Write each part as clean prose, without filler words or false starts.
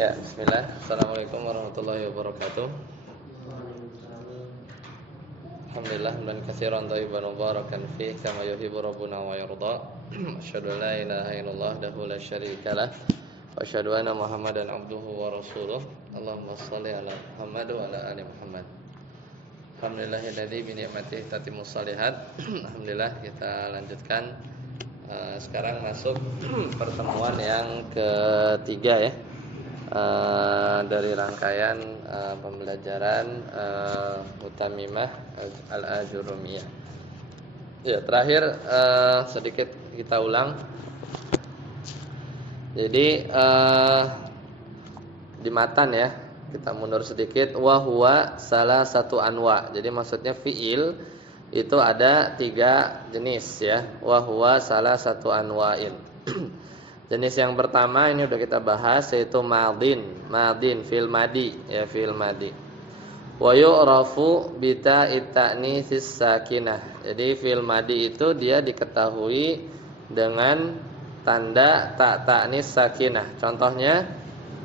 Ya, bismillah. Assalamualaikum warahmatullahi wabarakatuh. Alhamdulillah dan katsiran thayyiban mubarakan fihi kama yuhibbu rabbuna wa yarda. Asyhadu an la ilaha illallah wahdahu la syarika lah wa asyhadu anna Muhammadan abduhu wa rasuluh. Allahumma shalli ala Muhammad wa ala ali Muhammad. Alhamdulillahilladzi bi ni'matihi tatimmus shalihat. Alhamdulillah, kita lanjutkan sekarang masuk pertemuan yang ketiga ya. Dari rangkaian pembelajaran Utamimah Al-Ajurumiyah. Ya, terakhir sedikit kita ulang. Jadi di matan ya, kita mundur sedikit. Wa huwa salah satu anwa. Jadi maksudnya fiil itu ada 3 jenis ya. Wa huwa salah satu anwa'in. Jenis yang pertama ini udah kita bahas, yaitu madin fil madi ya, fil madi. Wa yu'rafu bi ta'it ta'nitsis sakinah. Jadi fil madi itu dia diketahui dengan tanda ta ta'nis sakinah. Contohnya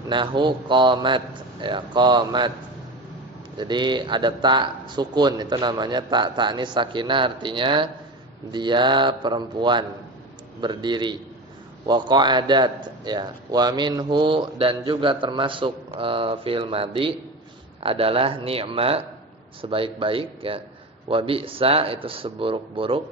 nahu qamat ya, qamat. Jadi ada ta sukun, itu namanya ta ta'nis sakinah, artinya dia perempuan berdiri. Wa qa'adat ya, wa minhu, dan juga termasuk fi'il madhi adalah ni'ma sebaik-baik ya, wa bi'sa itu seburuk-buruk,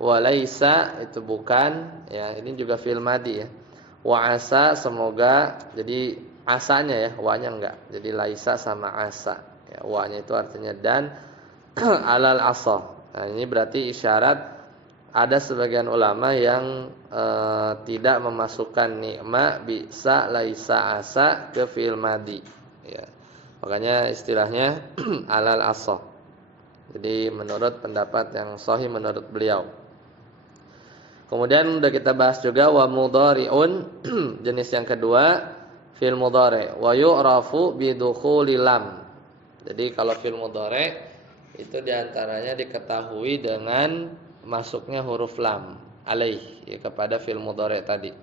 wa laisa itu bukan ya, ini juga fi'il madhi ya, wa asa semoga, jadi asanya ya, wa-nya enggak, jadi laisa sama asa ya, wa-nya itu artinya dan alal asa. Nah, ini berarti isyarat ada sebagian ulama yang tidak memasukkan ni'ma, bisa, laisa, asa ke fi'il madhi ya. Makanya istilahnya alal asa. Jadi menurut pendapat yang sahih menurut beliau. Kemudian udah kita bahas juga wa mudhari'un jenis yang kedua fi'il mudhari' wa yu'rafu bi dukhuli lam. Jadi kalau fi'il mudhari' itu diantaranya diketahui dengan masuknya huruf lam alaih ya, kepada fi'il mudhari' tadi.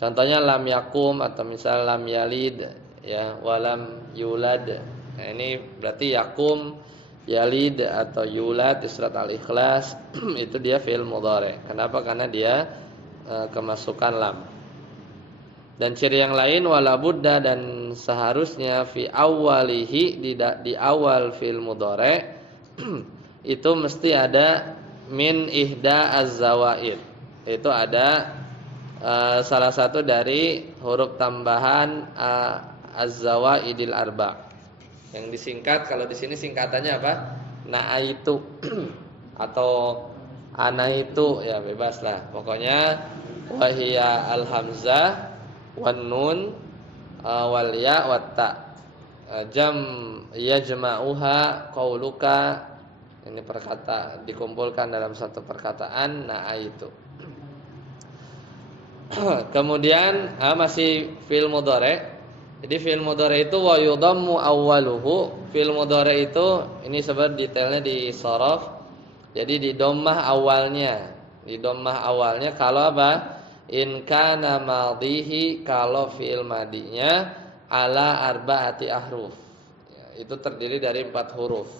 Contohnya lam yakum atau misal lam yalid ya, walam yulad. Nah, ini berarti yakum, yalid atau yulad di surat Al-Ikhlas itu dia fi'il mudhari'. Kenapa? Karena dia kemasukan lam. Dan ciri yang lain wala budda, dan seharusnya fi awwalihi di awal fi'il mudhari' itu mesti ada min ihda az-zawaid. Itu ada salah satu dari huruf tambahan az-zawaidil arba. Yang disingkat, kalau di sini singkatannya apa? Na'aitu atau anaitu ya, bebas lah. Pokoknya wahiya al-hamzah wan nun wal ya wat ta. Jam yajma'uha qauluka. Ini perkata dikumpulkan dalam satu perkataan na'aitu. Kemudian masih fi'il mudhari'. Jadi fi'il mudhari' itu wa yudhammu awwaluhu. Fi'il mudhari' itu ini sebenarnya detailnya di sharaf. Jadi di dhammah awalnya. Di dhammah awalnya kalau apa? In kana madhihi, kalau fi'il madinya ala arba'ati ahruf. Ya, itu terdiri dari 4 huruf.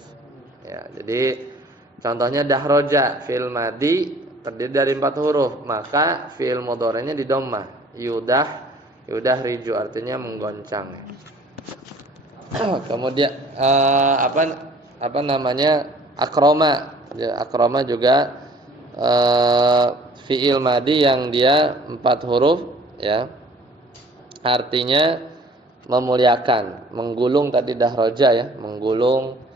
Ya, jadi contohnya dahroja fi'il madhi terdiri dari 4 huruf, maka fi'il mudhari'nya di dhammah. Yudah riju artinya menggoncang. Kemudian apa namanya? Akroma. Ya, akroma juga fi'il madhi yang dia 4 huruf ya. Artinya memuliakan, menggulung tadi dahroja ya, menggulung,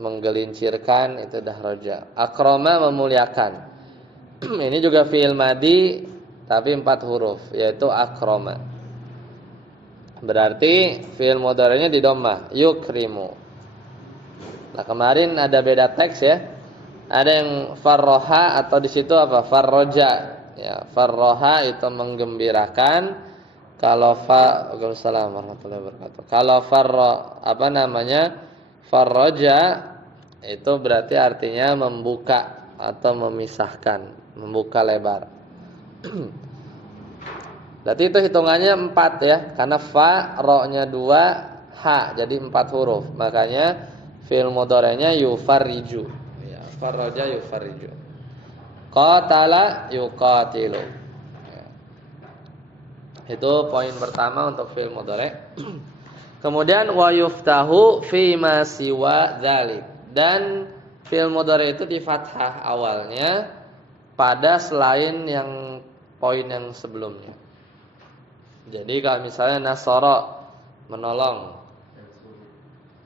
menggelincirkan, itu dahroja. Akrama memuliakan. Ini juga fi'il madhi tapi 4 huruf, yaitu akrama. Berarti fi'il mudhari'nya di dhammah, yukrimu. Nah, kemarin ada beda teks ya. Ada yang farroha atau di situ apa? Farroja. Ya, farroha itu menggembirakan. Kalau Waalaikumsalam warahmatullahi wabarakatuh. Kalau farroja itu berarti artinya membuka atau memisahkan, membuka lebar. Berarti itu hitungannya 4 ya, karena fa, ro-nya 2, ha, jadi 4 huruf. Makanya fi'il mudhari'nya yufarriju. Ya, farraja yufarriju. Qatala yuqatilu. Ya. Itu poin pertama untuk fi'il mudhari'. Kemudian wa yuftahu fi ma siwa dzalik. Dan fi'il mudhari' itu di fathah awalnya pada selain yang poin yang sebelumnya. Jadi kalau misalnya nasara menolong,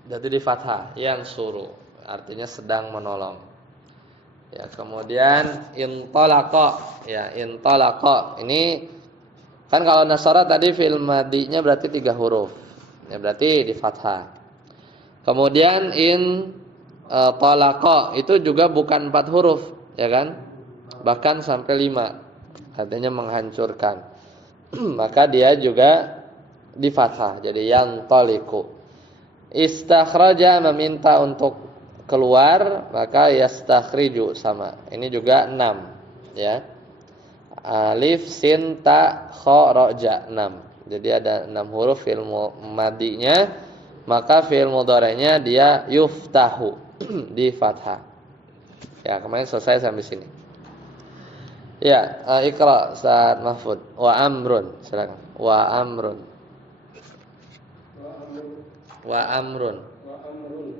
jadi di fathah yang suruh, artinya sedang menolong. Ya, kemudian intalaqa, ya intalaqa. Ini kan kalau nasara tadi fi'il madinya berarti 3 huruf. Ya berarti di fathah. Kemudian talaqa itu juga bukan 4 huruf, ya kan? Bahkan sampai 5. Artinya menghancurkan. Maka dia juga di fathah, jadi yantaliqu. Istakhraja meminta untuk keluar, maka yastakhriju sama. Ini juga 6 ya. Alif sin ta kha ra ja 6. Jadi ada 6 huruf fi'il madinya, maka fi'il mudhari'nya dia yuftahu di fathah. Ya, kemarin selesai sampai sini. Ya, Iqra Ustaz Mahfud. Wa amrun, silakan. Wa amrun. Wa amrun. Wa amrun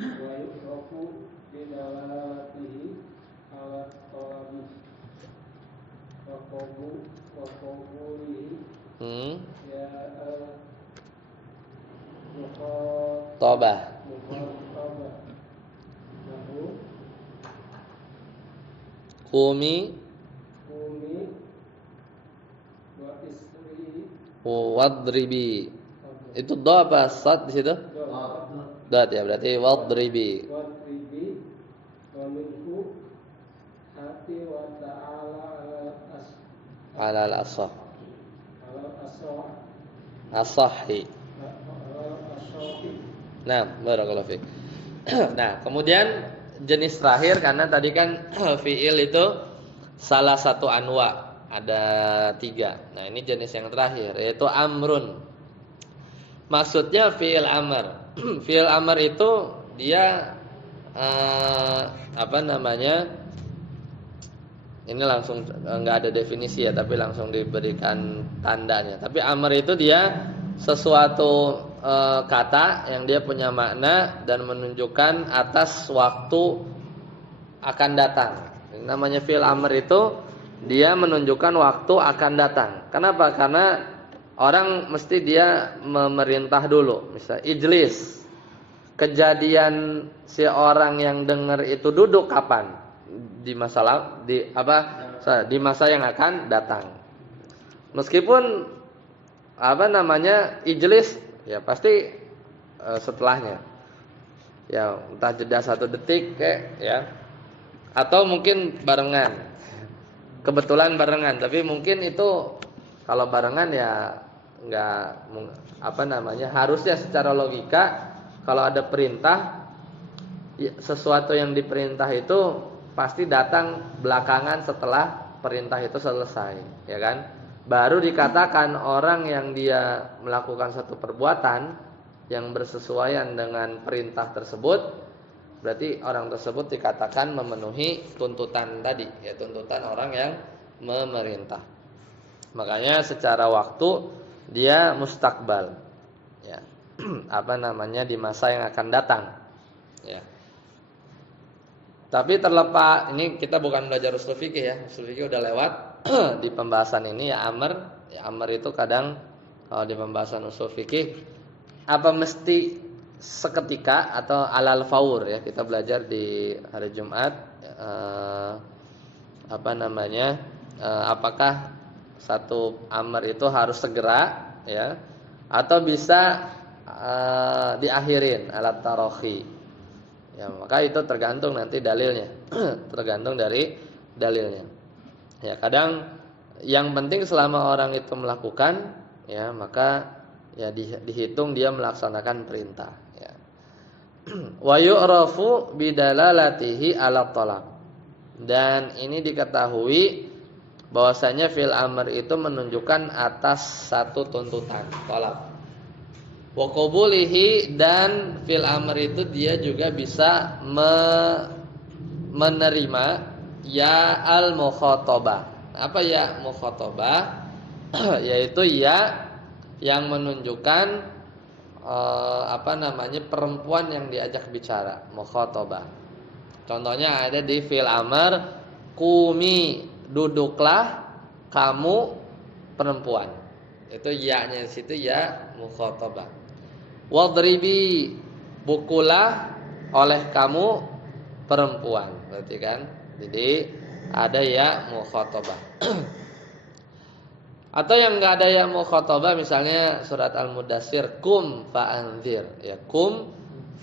wa yuqrafu bi dalalatihi ala talabi wa qabulihi ya Tobah. lahu Kumi wa isri wadribi. Itu do apa sad di situ? Dot ya, berarti wadribi. wadribi wa minhu hati wa ta'ala Ala al-asah. ala asah Asahi. ala asahi. Nah, barakallahu fiik. Nah, kemudian jenis terakhir, karena tadi kan fi'il itu salah satu anwa, ada 3. Nah, ini jenis yang terakhir, yaitu amrun. Maksudnya fi'il amr. Fi'il amr itu dia ini langsung enggak ada definisi ya, tapi langsung diberikan tandanya. Tapi amr itu dia sesuatu kata yang dia punya makna dan menunjukkan atas waktu akan datang. Namanya fi'il amr itu dia menunjukkan waktu akan datang. Kenapa? Karena orang mesti dia memerintah dulu. Misal ijlis. Kejadian si orang yang dengar itu duduk kapan? Di masa yang akan datang. Meskipun ijlis ya pasti setelahnya. Ya entah jeda 1 detik ya. Atau mungkin barengan. Kebetulan barengan, tapi mungkin itu kalau barengan ya harusnya secara logika kalau ada perintah sesuatu yang diperintah itu pasti datang belakangan setelah perintah itu selesai, ya kan? Baru dikatakan orang yang dia melakukan satu perbuatan yang bersesuaian dengan perintah tersebut, berarti orang tersebut dikatakan memenuhi tuntutan tadi, ya tuntutan orang yang memerintah. Makanya secara waktu dia mustakbal, ya di masa yang akan datang, ya. Tapi terlepas ini kita bukan belajar ushul fikih ya, ushul fikih udah lewat di pembahasan ini ya amr itu kadang kalau di pembahasan ushul fikih apa mesti seketika atau alal faur ya, kita belajar di hari Jumat apakah satu amr itu harus segera ya atau bisa diakhirin alat tarohi. Ya, maka itu tergantung nanti dalilnya. Tergantung dari dalilnya. Ya, kadang yang penting selama orang itu melakukan ya, maka ya dihitung dia melaksanakan perintah ya. Wa yu'rafu bidalalatihi 'ala talab. Dan ini diketahui bahwasanya fi'il amr itu menunjukkan atas satu tuntutan, talab. Wa qabulihi, dan fi'il amr itu dia juga bisa menerima ya al mukhatabah. Apa ya mukhatabah? Yaitu ya yang menunjukkan perempuan yang diajak bicara, mukhatabah. Contohnya ada di fi'il amr, qumi, duduklah kamu perempuan. Itu ya-nya di situ ya mukhatabah. Wadribi, bukulah oleh kamu perempuan. Berarti kan? Jadi ada ya mukhatabah. Atau yang enggak ada ya mukhatabah, misalnya surat Al-Mudaththir, kum fa'anzir. Ya, kum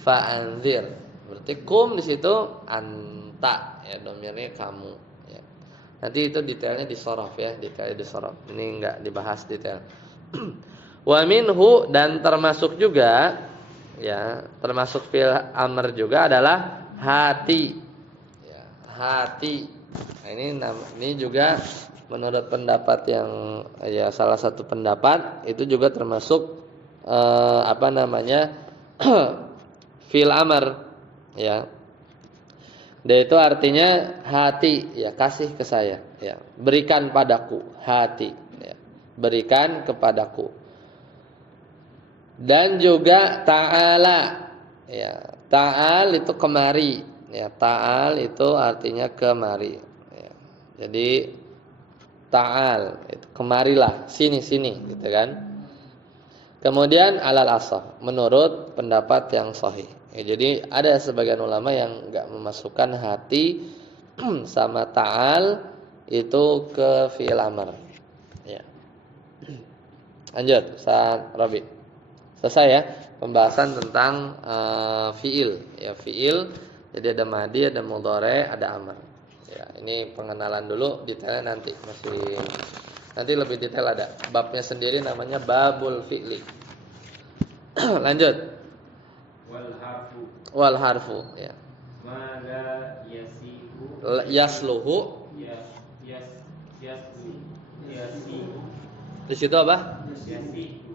fa'anzir. Berarti kum di situ anta, ya, domirnya kamu, ya. Nanti itu detailnya di shorof, ya, detailnya di shorof. Ini enggak dibahas detail. Wa minhu, dan termasuk juga, ya, termasuk fi'il amr juga adalah hati, ya, hati. Nah, ini juga menurut pendapat yang, ya, salah satu pendapat itu juga termasuk fi'il amr, ya. Dan itu artinya hati, ya, kasih ke saya, ya, berikan padaku, hati, ya, berikan kepadaku. Dan juga ta'ala, ya, ta'al itu kemari, ya, ta'al itu artinya kemari, ya. Jadi ta'al itu kemarilah, sini gitu kan. Kemudian alal asah, menurut pendapat yang sahih. Ya, jadi ada sebagian ulama yang enggak memasukkan hati sama ta'al itu ke fi'il amr. Ya. Lanjut, Ustaz Rabi. Selesai ya pembahasan tentang fi'il. Ya, fi'il. Jadi ada madi, ada mudhari, ada amr. Ya, ini pengenalan dulu, detailnya nanti nanti lebih detail ada. Babnya sendiri namanya babul fi'li. Lanjut. Wal harfu, ya. Mala yasihu Yasluhu. Yasihu. Di situ apa? Yasihu.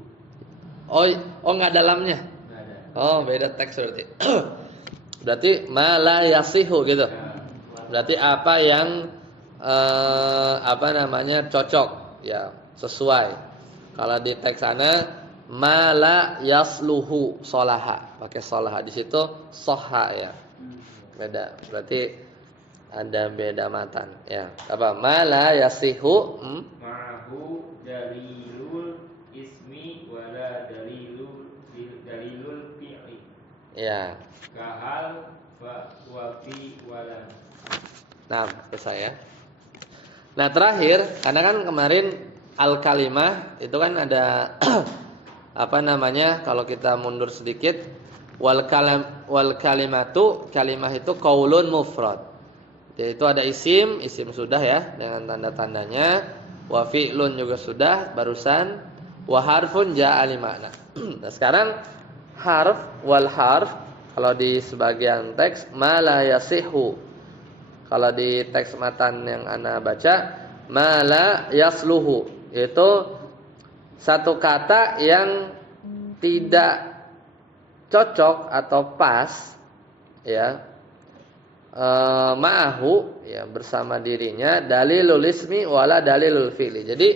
Oh enggak dalamnya. Enggak ada. Oh, beda teks berarti. Berarti mala yasihu gitu. Berarti apa yang cocok, ya, sesuai. Kalau di teks sana mala yasluhu solaha, pakai solaha, di situ soha, ya. Beda. Berarti ada beda matan, ya. Apa? Mala yasihu Ma'ahu dalilul ismi wala dalilul fi'li. Ya. Kahal wa fi wala. Nah, selesai ya. Nah, terakhir, karena kan kemarin al-kalimah itu kan ada kalau kita mundur sedikit, wal kalimatu, kalimah itu qaulun mufrad. Yaitu ada isim sudah ya dengan tanda-tandanya, wa fi'lun juga sudah barusan, wa harfun ja'a li makna. Nah, sekarang harf, wal harf kalau di sebagian teks ma la yasihu. Kalau di teks matan yang ana baca, ma la yasluhu, itu satu kata yang tidak cocok atau pas, ya, ma'ahu, ya, bersama dirinya, dalilul ismi wala dalilul fi'li. Jadi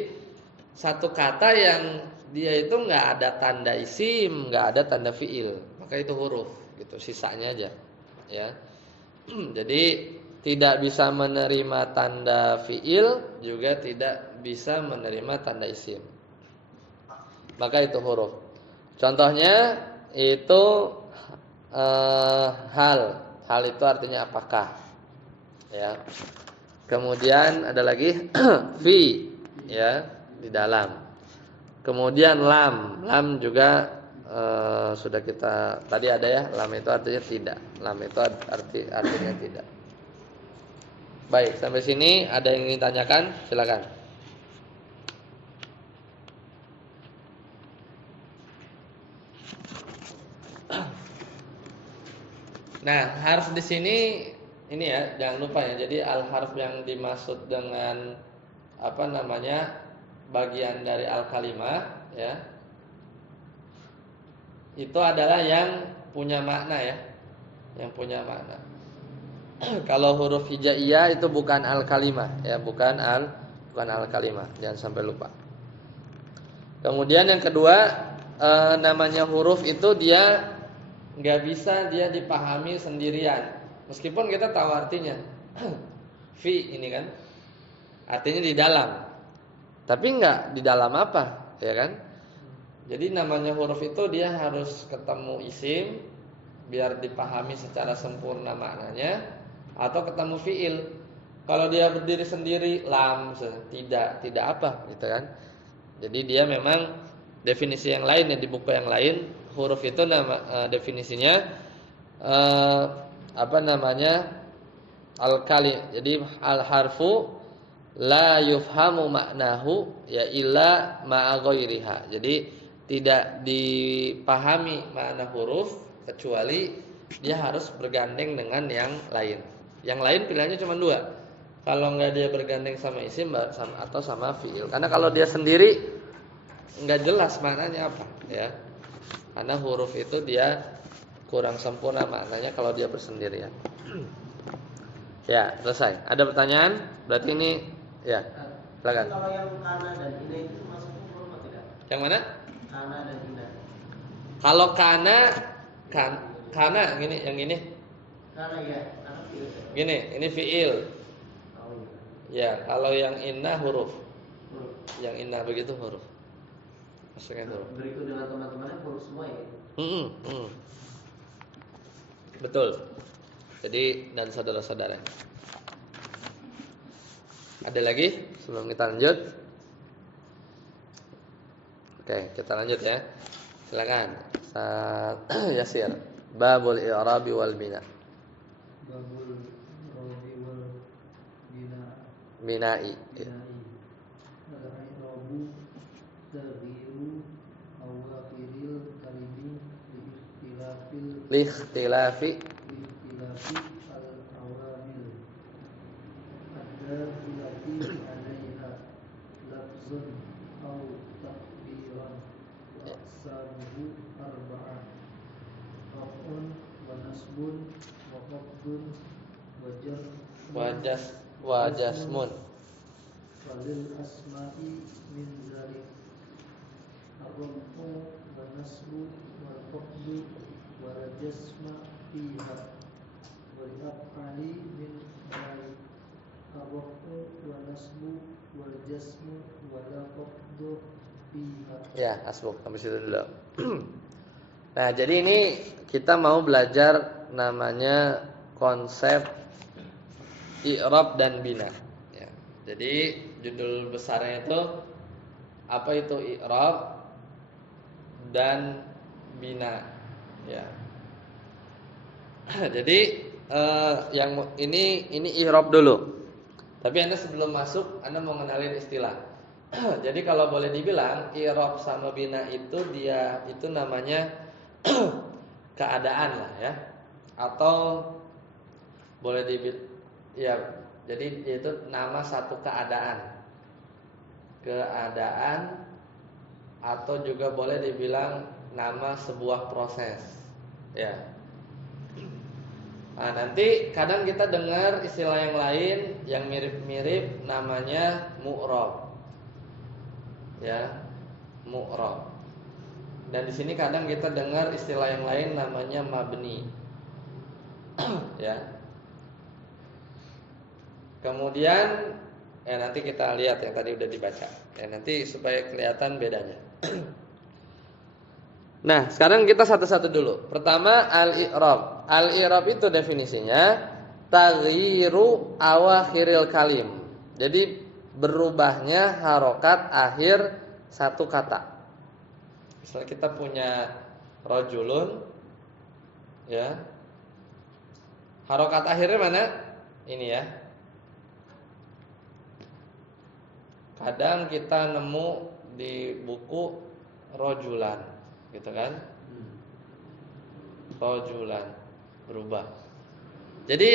satu kata yang dia itu enggak ada tanda isim, enggak ada tanda fi'il, maka itu huruf gitu, sisanya aja, ya. Jadi tidak bisa menerima tanda fi'il, juga tidak bisa menerima tanda isim, maka itu huruf. Contohnya itu hal itu artinya apakah, ya. Kemudian ada lagi fi, ya, di dalam. Kemudian lam juga sudah kita tadi ada, ya. Lam itu artinya tidak. Lam itu artinya tidak. Baik, sampai sini ada yang ingin tanyakan? Silakan. Nah, harf di sini ini, ya, jangan lupa, ya. Jadi al harf yang dimaksud dengan bagian dari al-kalimah, ya. Itu adalah yang punya makna, ya. Yang punya makna. Kalau huruf hijaiyah itu bukan al-kalimah, ya, bukan al-kalimah. Jangan sampai lupa. Kemudian yang kedua, namanya huruf itu dia nggak bisa dia dipahami sendirian. Meskipun kita tahu artinya. Fi ini kan artinya di dalam. Tapi nggak di dalam apa, ya kan? Jadi namanya huruf itu dia harus ketemu isim biar dipahami secara sempurna maknanya, atau ketemu fiil. Kalau dia berdiri sendiri, lam, tidak apa, gitu kan? Jadi dia memang definisi yang lain, ya, di buku yang lain huruf itu definisinya al-kalim. Jadi al-harfu la yufhamu maknahu ya illa ma'a ghairiha. Jadi tidak dipahami makna huruf kecuali dia harus bergandeng dengan yang lain. Yang lain pilihannya cuma dua. Kalau nggak dia bergandeng sama isim atau sama fiil. Karena kalau dia sendiri nggak jelas maknanya apa, ya. Karena huruf itu dia kurang sempurna maknanya kalau dia bersendirian. Ya, selesai. Ada pertanyaan? Berarti ini, ya, silakan. Kalau yang kana dan ina itu masuk huruf atau tidak? Yang mana? Kana dan ina. Kalau kana gini, yang ini. Kana ya, kana fiil. Gini, ini fiil. Oh iya. Ya, kalau yang inna huruf. Huruf. Yang inna begitu huruf. Masuknya huruf. Berikut dengan teman-temannya huruf semua ya. Betul. Jadi dan saudara-saudara. Ada lagi sebelum kita lanjut? Oke, kita lanjut ya. Silakan. Ustaz Yasir. Babul i'rabi wal bina. Babul i'rabi wal bina. Bina'i. Al-i'rabu taghyiru awaqiril kalimi Likhtilafi al-awamil ad-dakhilati 'alaiha lafzun aw takbiran wa aqsamuhu arba'ah raf'un wa nasbun wa khafdun wa jasmun. walil asma'i min zalik ar-rafu wa nasbu wal khafdu wal jasma fiha wal af'ali min zalik ar-rafu wa nasbu wal jasmu wal khafdu fiha. Ya, asbuk sampai situ dulu. Nah, jadi ini kita mau belajar namanya konsep i'rab dan bina. Ya. Jadi judul besarnya itu apa itu i'rab dan bina. Ya. Jadi yang ini i'rab dulu. Tapi Anda sebelum masuk Anda mau kenalin istilah. Jadi kalau boleh dibilang i'rab sama bina itu namanya keadaan lah ya. Atau boleh dibilang ya, jadi itu nama satu keadaan. Keadaan atau juga boleh dibilang nama sebuah proses. Ya. Nah, nanti kadang kita dengar istilah yang lain yang mirip-mirip namanya mu'rab. Ya, mu'rab. Dan di sini kadang kita dengar istilah yang lain namanya mabni. Ya. Kemudian nanti kita lihat yang tadi udah dibaca. Ya, nanti supaya kelihatan bedanya. Nah, sekarang kita satu-satu dulu. Pertama al-i'rab. Al-i'rab itu definisinya taghyiru awakhiril kalim. Jadi berubahnya harokat akhir satu kata. Misalnya kita punya rajulun, ya. Harokat akhirnya mana? Ini ya. Kadang kita nemu di buku rajulan, gitu kan? Rajulan berubah. Jadi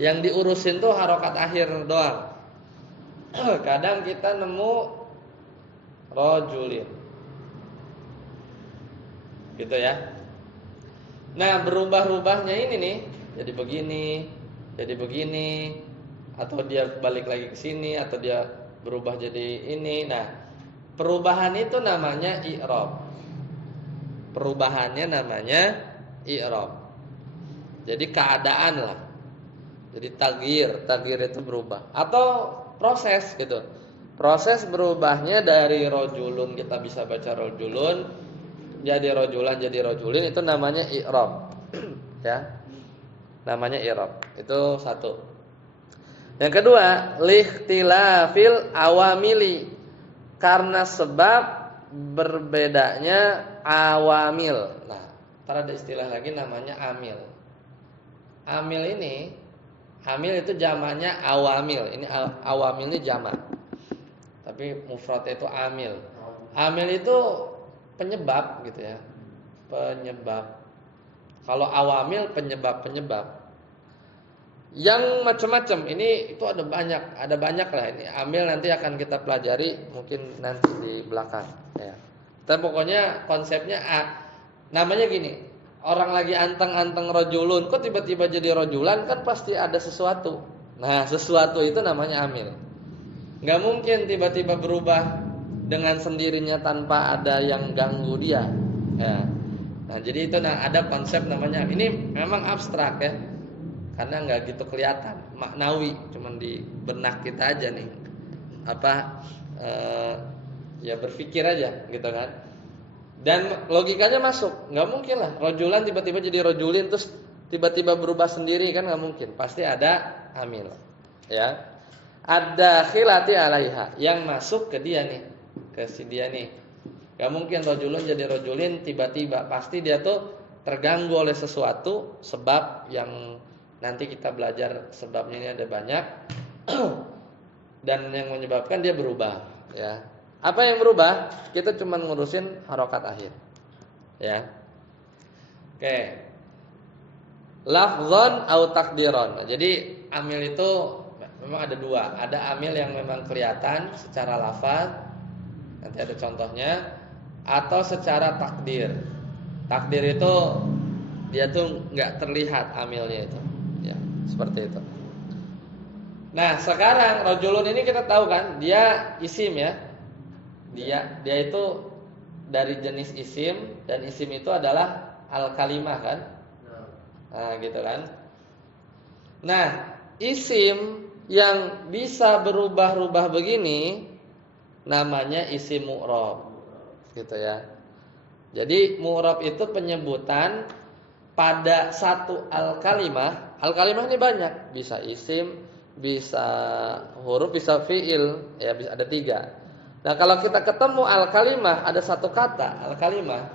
yang diurusin tuh harokat akhir doang. kadang kita nemu rajulin. Gitu ya. Nah, berubah-ubahnya ini nih, jadi begini, atau dia balik lagi ke sini, atau dia berubah jadi ini. Nah, perubahan itu namanya i'rab. Perubahannya namanya i'rab. Jadi keadaan lah. Jadi taghyir itu berubah. Atau proses gitu. Proses berubahnya dari rajulun, kita bisa baca rajulun, jadi rajulan, jadi rajulin, itu namanya i'rab. Ya. Namanya i'rab. Itu satu. Yang kedua, likhtilafil awamili, karena sebab berbedanya awamil. Nah, ntar ada istilah lagi namanya amil. Amil itu jamaknya awamil. Ini awamil ini jamak. Tapi mufradnya itu amil. Amil itu penyebab gitu ya. Penyebab. Kalau awamil penyebab. Yang macam-macam ini itu ada banyak lah ini. Amil nanti akan kita pelajari mungkin nanti di belakang ya. Tapi pokoknya konsepnya namanya gini. Orang lagi anteng-anteng rajulun, kok tiba-tiba jadi rajulan, kan pasti ada sesuatu. Nah, sesuatu itu namanya amil. Enggak mungkin tiba-tiba berubah dengan sendirinya tanpa ada yang ganggu dia. Ya. Nah, jadi itu ada konsep namanya. Ini memang abstrak ya. Karena nggak gitu kelihatan, maknawi, cuman di benak kita aja nih. Ya berpikir aja gitu kan. Dan logikanya masuk, nggak mungkin lah rajulan tiba-tiba jadi rajulin terus tiba-tiba berubah sendiri, kan nggak mungkin. Pasti ada amil. Ya. Ada khilati alaiha, yang masuk ke dia nih, ke si dia nih. Nggak mungkin rajulun jadi rajulin tiba-tiba, pasti dia tuh terganggu oleh sesuatu, sebab yang nanti kita belajar sebabnya ini ada banyak. Dan yang menyebabkan dia berubah ya. Apa yang berubah? Kita cuma ngurusin harokat akhir ya. Oke. Lafzon atau takdiron. Jadi amil itu memang ada dua. Ada amil yang memang kelihatan secara lafaz, nanti ada contohnya. Atau secara takdir. Takdir itu dia tuh nggak terlihat amilnya itu. Ya, seperti itu. Nah, sekarang rajulun ini kita tahu kan, dia isim ya. Dia itu dari jenis isim, dan isim itu adalah al-kalimah kan? Nah, gitu kan. Nah, isim yang bisa berubah-ubah begini namanya isim mu'rab. Gitu ya. Jadi mu'rab itu penyebutan pada satu al-kalimah. Al-kalimah ini banyak, bisa isim, bisa huruf, bisa fiil, ya bisa ada 3. Nah, kalau kita ketemu al-kalimah, ada satu kata al-kalimah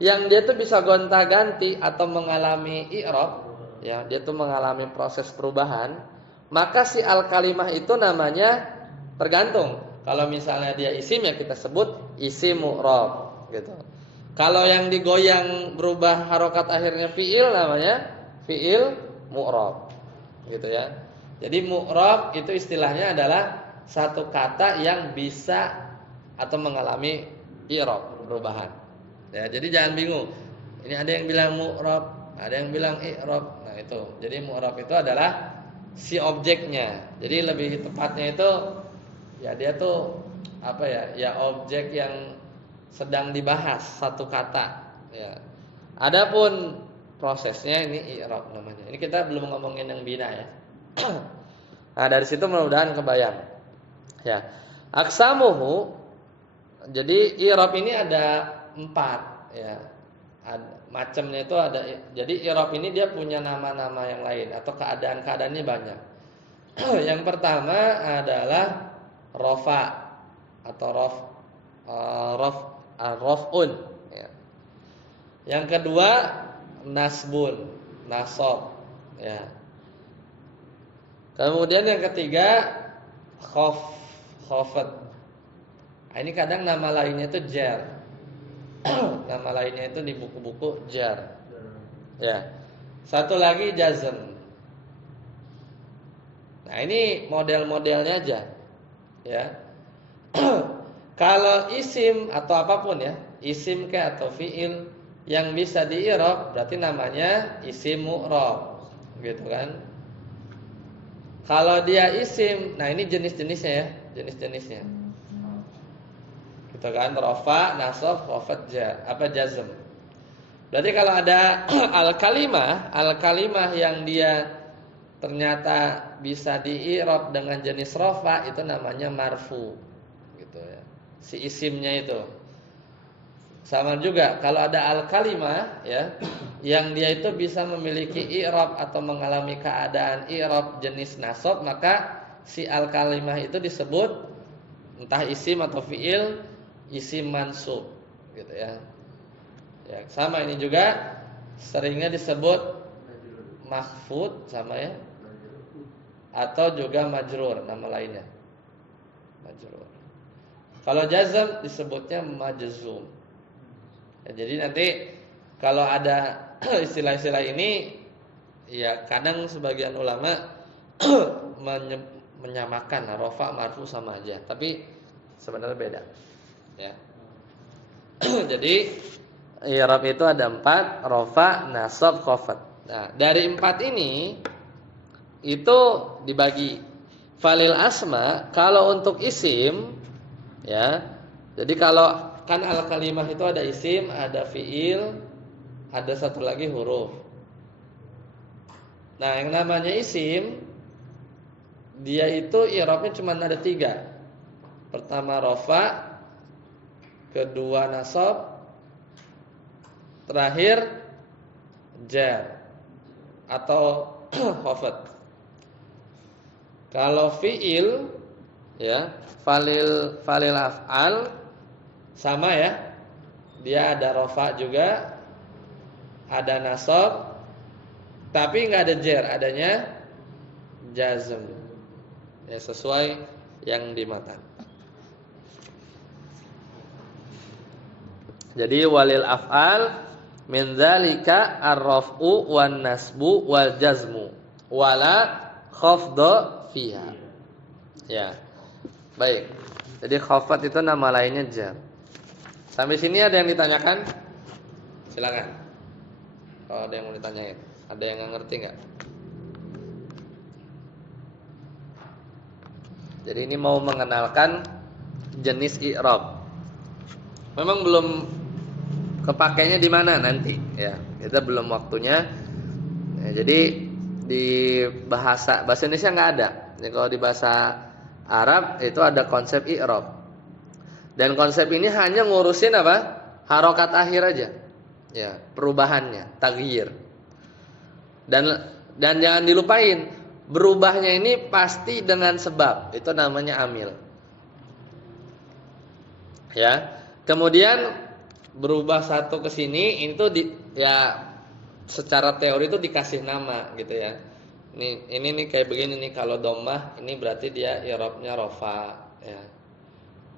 yang dia tuh bisa gonta-ganti atau mengalami i'rab, ya, dia tuh mengalami proses perubahan, maka si al-kalimah itu namanya tergantung. Kalau misalnya dia isim, ya kita sebut isim mu'rab, gitu. Kalau yang digoyang berubah harokat akhirnya fiil, namanya fiil mu'rab, gitu ya. Jadi mu'rab itu istilahnya adalah satu kata yang bisa atau mengalami i'rab, perubahan. Ya, jadi jangan bingung. Ini ada yang bilang mu'rab, ada yang bilang i'rab. Nah, itu. Jadi mu'rab itu adalah si objeknya. Jadi lebih tepatnya itu ya dia tuh apa ya? Ya objek yang sedang dibahas satu kata, ya. Adapun prosesnya ini i'rab namanya. Ini kita belum ngomongin yang bina ya. Nah, dari situ mudah-mudahan kebayang. Ya. Aksamuhu. Jadi i'rab ini ada 4 ya. Macamnya itu ada. Jadi i'rab ini dia punya nama-nama yang lain atau keadaan-keadaannya banyak. Yang pertama adalah rafa atau raf'un ya. Yang kedua nasbun, nasab ya. Kemudian yang ketiga khafat. Nah, ini kadang nama lainnya itu jar. Nama lainnya itu di buku-buku jar. Ya. Satu lagi jazm. Nah, ini model-modelnya aja. Ya. Kalau isim atau apapun ya, isim ke atau fiil yang bisa di-i'rab berarti namanya isim mu'rab, gitu kan? Kalau dia isim, nah ini jenis-jenisnya ya, jenis-jenisnya. Gitu kan, rafa, nasab, khafad, jazm. Berarti kalau ada al-kalimah yang dia ternyata bisa di-i'rab dengan jenis rafa, itu namanya marfu. Gitu ya. Si isimnya itu. Sama juga kalau ada al-kalimah ya, yang dia itu bisa memiliki i'rab atau mengalami keadaan i'rab jenis nasab, maka si al-kalimah itu disebut entah isim atau fiil isim mansub, gitu ya. Ya, sama ini juga seringnya disebut mahfud sama ya, atau juga majrur nama lainnya. Majrur. Kalau jazm disebutnya majzum. Ya, jadi nanti kalau ada istilah-istilah ini, ya kadang sebagian ulama menyamakan rafa marfu sama aja, tapi sebenarnya beda. Ya. Jadi i'rab itu ada 4, rafa, nasab, khafad. Nah, dari 4 ini itu dibagi. Falil asma kalau untuk isim ya. Jadi kalau kan al-kalimah itu ada isim, ada fiil, ada satu lagi huruf. Nah, yang namanya isim dia itu i'rabnya cuma ada 3. Pertama rafa, kedua nasab, terakhir jar atau khafad. Kalau fiil ya, falil af'al sama ya. Dia ada rafa juga, ada nasab, tapi enggak ada jar, adanya jazm. Ya, sesuai yang di matan. Jadi walil af'al min dzalika ar-raf'u wan nasbu wal jazmu wala khafdha fiha. Ya. Baik. Jadi khafat itu nama lainnya jar. Sampai sini ada yang ditanyakan? Silakan. Kalau ada yang mau ditanyain, ada yang nggak ngerti nggak? Jadi ini mau mengenalkan jenis i'rab. Memang belum kepakainya di mana nanti, ya. Kita belum waktunya. Ya, jadi di bahasa Indonesia nggak ada. Jadi kalau di bahasa Arab itu ada konsep i'rab. Dan konsep ini hanya ngurusin apa? Harokat akhir aja. Ya, perubahannya, taghyir. Dan jangan dilupain, berubahnya ini pasti dengan sebab. Itu namanya amil. Ya. Kemudian berubah satu ke sini itu ya secara teori itu dikasih nama gitu ya. Ini nih kayak begini nih, kalau dhammah ini berarti dia i'rabnya rafa ya.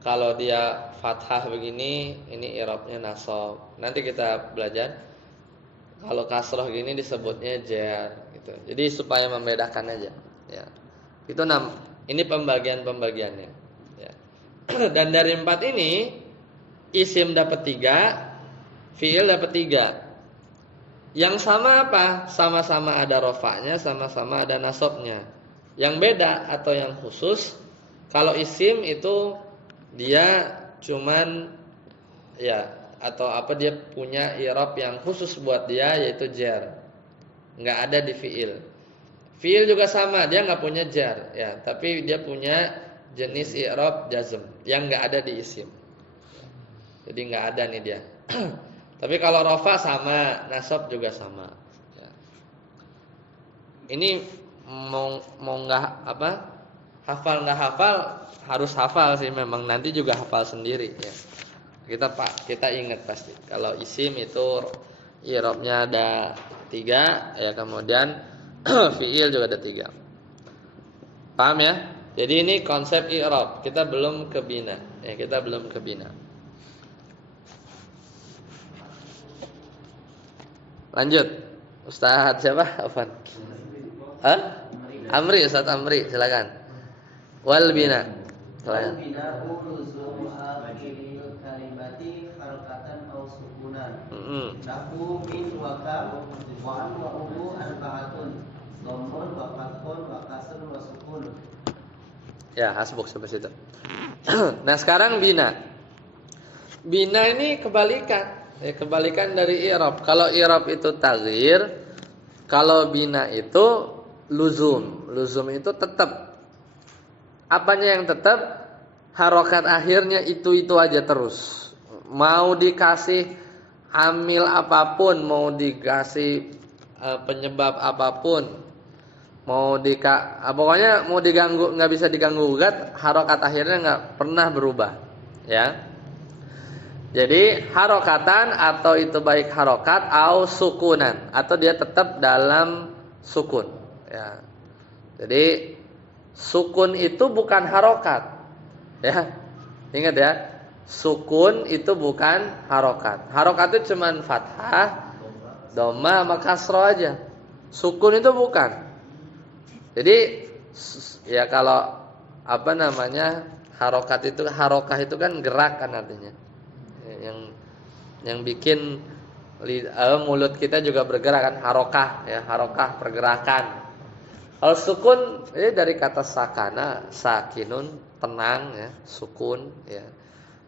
Kalau dia fathah begini, ini i'rabnya nasab. Nanti kita belajar. Kalau kasrah gini disebutnya jar gitu. Jadi supaya membedakan aja ya. Itu ini pembagian-pembagiannya ya. Dan dari 4 ini isim dapat 3, fiil dapat 3. Yang sama apa? Sama-sama ada rafa'nya, sama-sama ada nasabnya. Yang beda atau yang khusus, kalau isim itu dia cuman ya, atau apa, dia punya i'rab yang khusus buat dia yaitu jar. Enggak ada di fiil. Fiil juga sama, dia enggak punya jar ya, tapi dia punya jenis i'rab jazm yang enggak ada di isim. Jadi enggak ada nih dia. Tapi kalau rafa sama, nasab juga sama ya. Ini mau enggak apa? Hafal enggak hafal, harus hafal sih memang, nanti juga hafal sendiri ya. Kita ingat pasti. Kalau isim itu i'rabnya ada 3 ya, kemudian fiil juga ada 3. Paham ya? Jadi ini konsep i'rab. Kita belum ke bina. Ya, kita belum ke bina. Lanjut. Ustaz siapa? Afwan. Hah? Amri, Ustaz Amri, silakan. Wal bina. Kalian. Bina'u luzum akhiril kalimati harokatan aw sukunan. Nahu min wa kam wa anwa'uhu arba'atun. Dhammun wa fathun wa kasrun wa sukun. Ya, hasbuk sampai situ. Nah, sekarang bina. Bina ini kebalikan. Kebalikan dari i'rab. Kalau i'rab itu taghyir, kalau bina itu luzum. Luzum itu tetap. Apanya yang tetap? Harokat akhirnya itu aja terus. Mau dikasih amil apapun, mau dikasih penyebab apapun, pokoknya mau diganggu, nggak bisa diganggu gugat, harokat akhirnya nggak pernah berubah, ya. Jadi harokatan atau itu baik harokat atau sukunan, atau dia tetap dalam sukun, ya. Jadi sukun itu bukan harokat, ya. Ingat ya, sukun itu bukan harokat. Harokat itu cuman fathah, dhamma, sama kasroh aja. Sukun itu bukan. Jadi ya kalau harokat itu, harokah itu kan gerakan artinya. Yang bikin mulut kita juga bergerak kan, harokah ya, harokah pergerakan. Kalau sukun dari kata sakana, sakinun, tenang ya, sukun ya.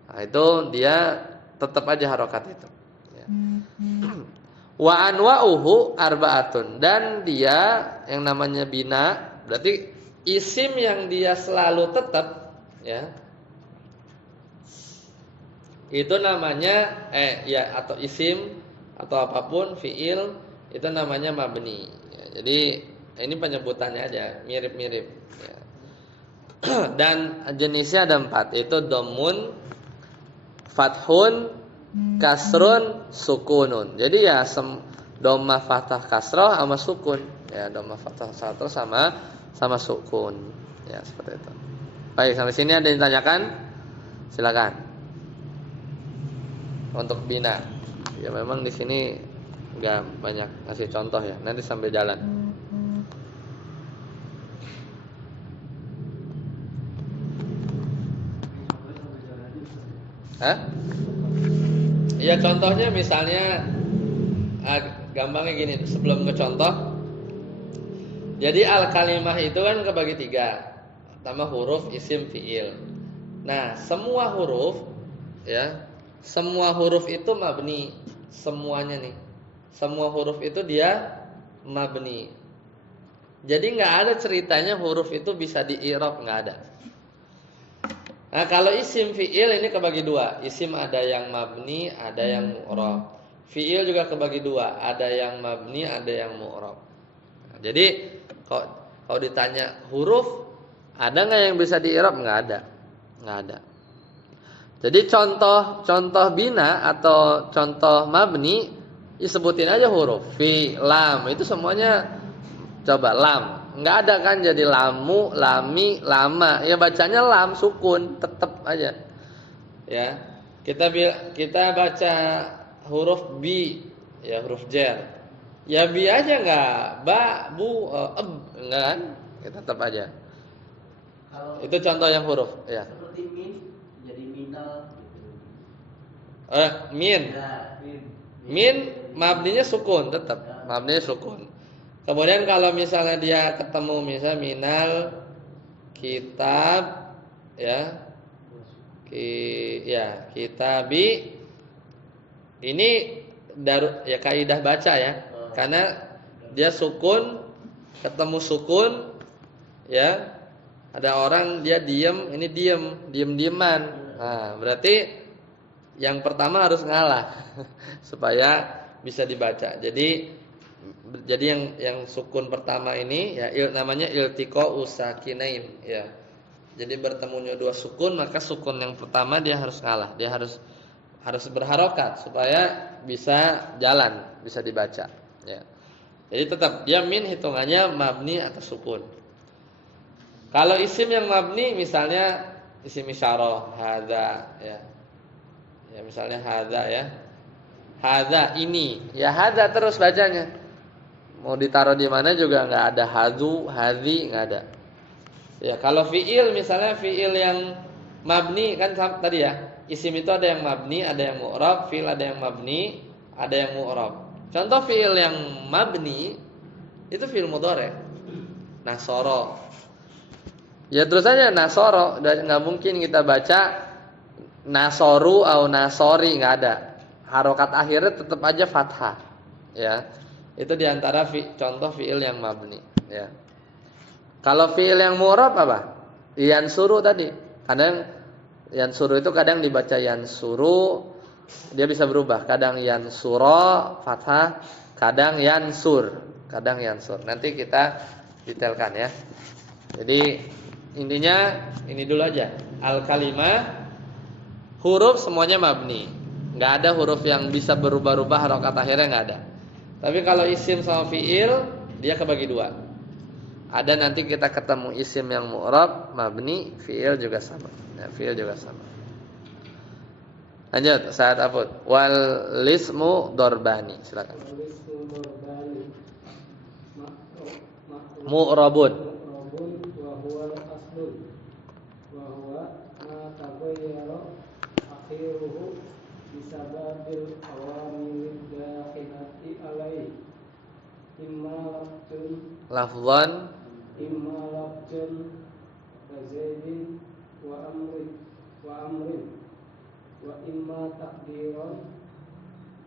Nah, itu dia tetap aja harokat itu. Ya. Wa anwa'uhu arba'atun, dan dia yang namanya bina berarti isim yang dia selalu tetap ya. Itu namanya atau isim atau apapun fiil itu namanya mabni. Ya, jadi ini penyebutannya aja mirip-mirip ya. Dan jenisnya ada 4, itu dhammun, fathun, kasrun, sukunun. Jadi ya dhamma, fathah, kasrah sama sukun. Ya, dhamma, fathah, kasrah sama sukun. Ya, seperti itu. Baik, sampai sini ada yang ditanyakan? Silakan. Untuk bina. Ya memang di sini enggak banyak ngasih contoh ya. Nanti sambil jalan. Hah? Ya contohnya misalnya gampangnya gini, sebelum ke contoh. Jadi al-kalimah itu kan kebagi 3. Pertama huruf, isim, fiil. Nah, semua huruf itu mabni, semuanya nih. Semua huruf itu dia mabni. Jadi enggak ada ceritanya huruf itu bisa di-i'rab, enggak ada. Nah, kalau isim fiil ini kebagi 2. Isim ada yang mabni, ada yang mu'rab. Fiil juga kebagi 2. Ada yang mabni, ada yang mu'rab. Nah, jadi kalau ditanya huruf, ada nggak yang bisa di-i'rab? Nggak ada. Jadi contoh bina atau contoh mabni, disebutin aja huruf. Fi, lam, itu semuanya coba lam. Enggak ada kan jadi lamu, lami, lama. Ya bacanya lam, sukun, tetap aja. Ya. Kita baca huruf bi, ya huruf jar. Ya bi aja enggak, ba, bu, enggak kan? Kita tetap aja. Kalau itu contoh yang huruf, ya. Seperti min jadi minal gitu. Min. Ya, Min mabninya sukun tetap. Mabninya sukun. Kemudian kalau misalnya dia ketemu misalnya minal kitab ya. Kitabi ini ya kaidah baca ya. Karena dia sukun ketemu sukun ya. Ada orang dia diam, ini diam-diaman. Nah, berarti yang pertama harus ngalah supaya bisa dibaca. Jadi yang sukun pertama ini ya namanya iltiqa'u sakinain ya. Jadi bertemunya 2 sukun, maka sukun yang pertama dia harus ngalah. Dia harus berharokat supaya bisa jalan, bisa dibaca ya. Jadi tetap dia min hitungannya mabni atau sukun. Kalau isim yang mabni misalnya isim isyarah hadza ya. Ya misalnya hadza ya. Hadza ini, ya hadza terus bacanya. Mau ditaruh di mana juga enggak ada hadzu, hadzi enggak ada. Ya, kalau fiil misalnya fiil yang mabni kan tadi ya. Isim itu ada yang mabni, ada yang mu'rab, fi'il ada yang mabni, ada yang mu'rab. Contoh fi'il yang mabni itu fi'il mudhari'. Nasoro. Ya terus aja nasoro, nggak mungkin kita baca nasoru atau nasori, nggak ada. Harokat akhirnya tetap aja fathah. Ya, itu diantara contoh fi'il yang mabni. Ya. Kalau fi'il yang mu'rab apa? Yansuru tadi. Kadang yansuru itu kadang dibaca yansuru, dia bisa berubah. Kadang yansuro fathah, kadang yansur. Nanti kita detailkan ya. Jadi intinya ini dulu aja. Al kalimah huruf semuanya mabni. Enggak ada huruf yang bisa berubah-ubah harokat akhirnya, enggak ada. Tapi kalau isim sama fi'il dia kebagi dua. Ada nanti kita ketemu isim yang mu'rab, mabni, fi'il juga sama. Ya, fi'il juga sama. Lanjut, saat aput. Wal lismu dorbani. Silakan. Mu'rabun. wa huwa al-aslun wa huwa ma taghayyara akhiruhu bisababil awamil dakhilati alaihi imma Lafzan ka zaidin wa amrin wa imma takdiran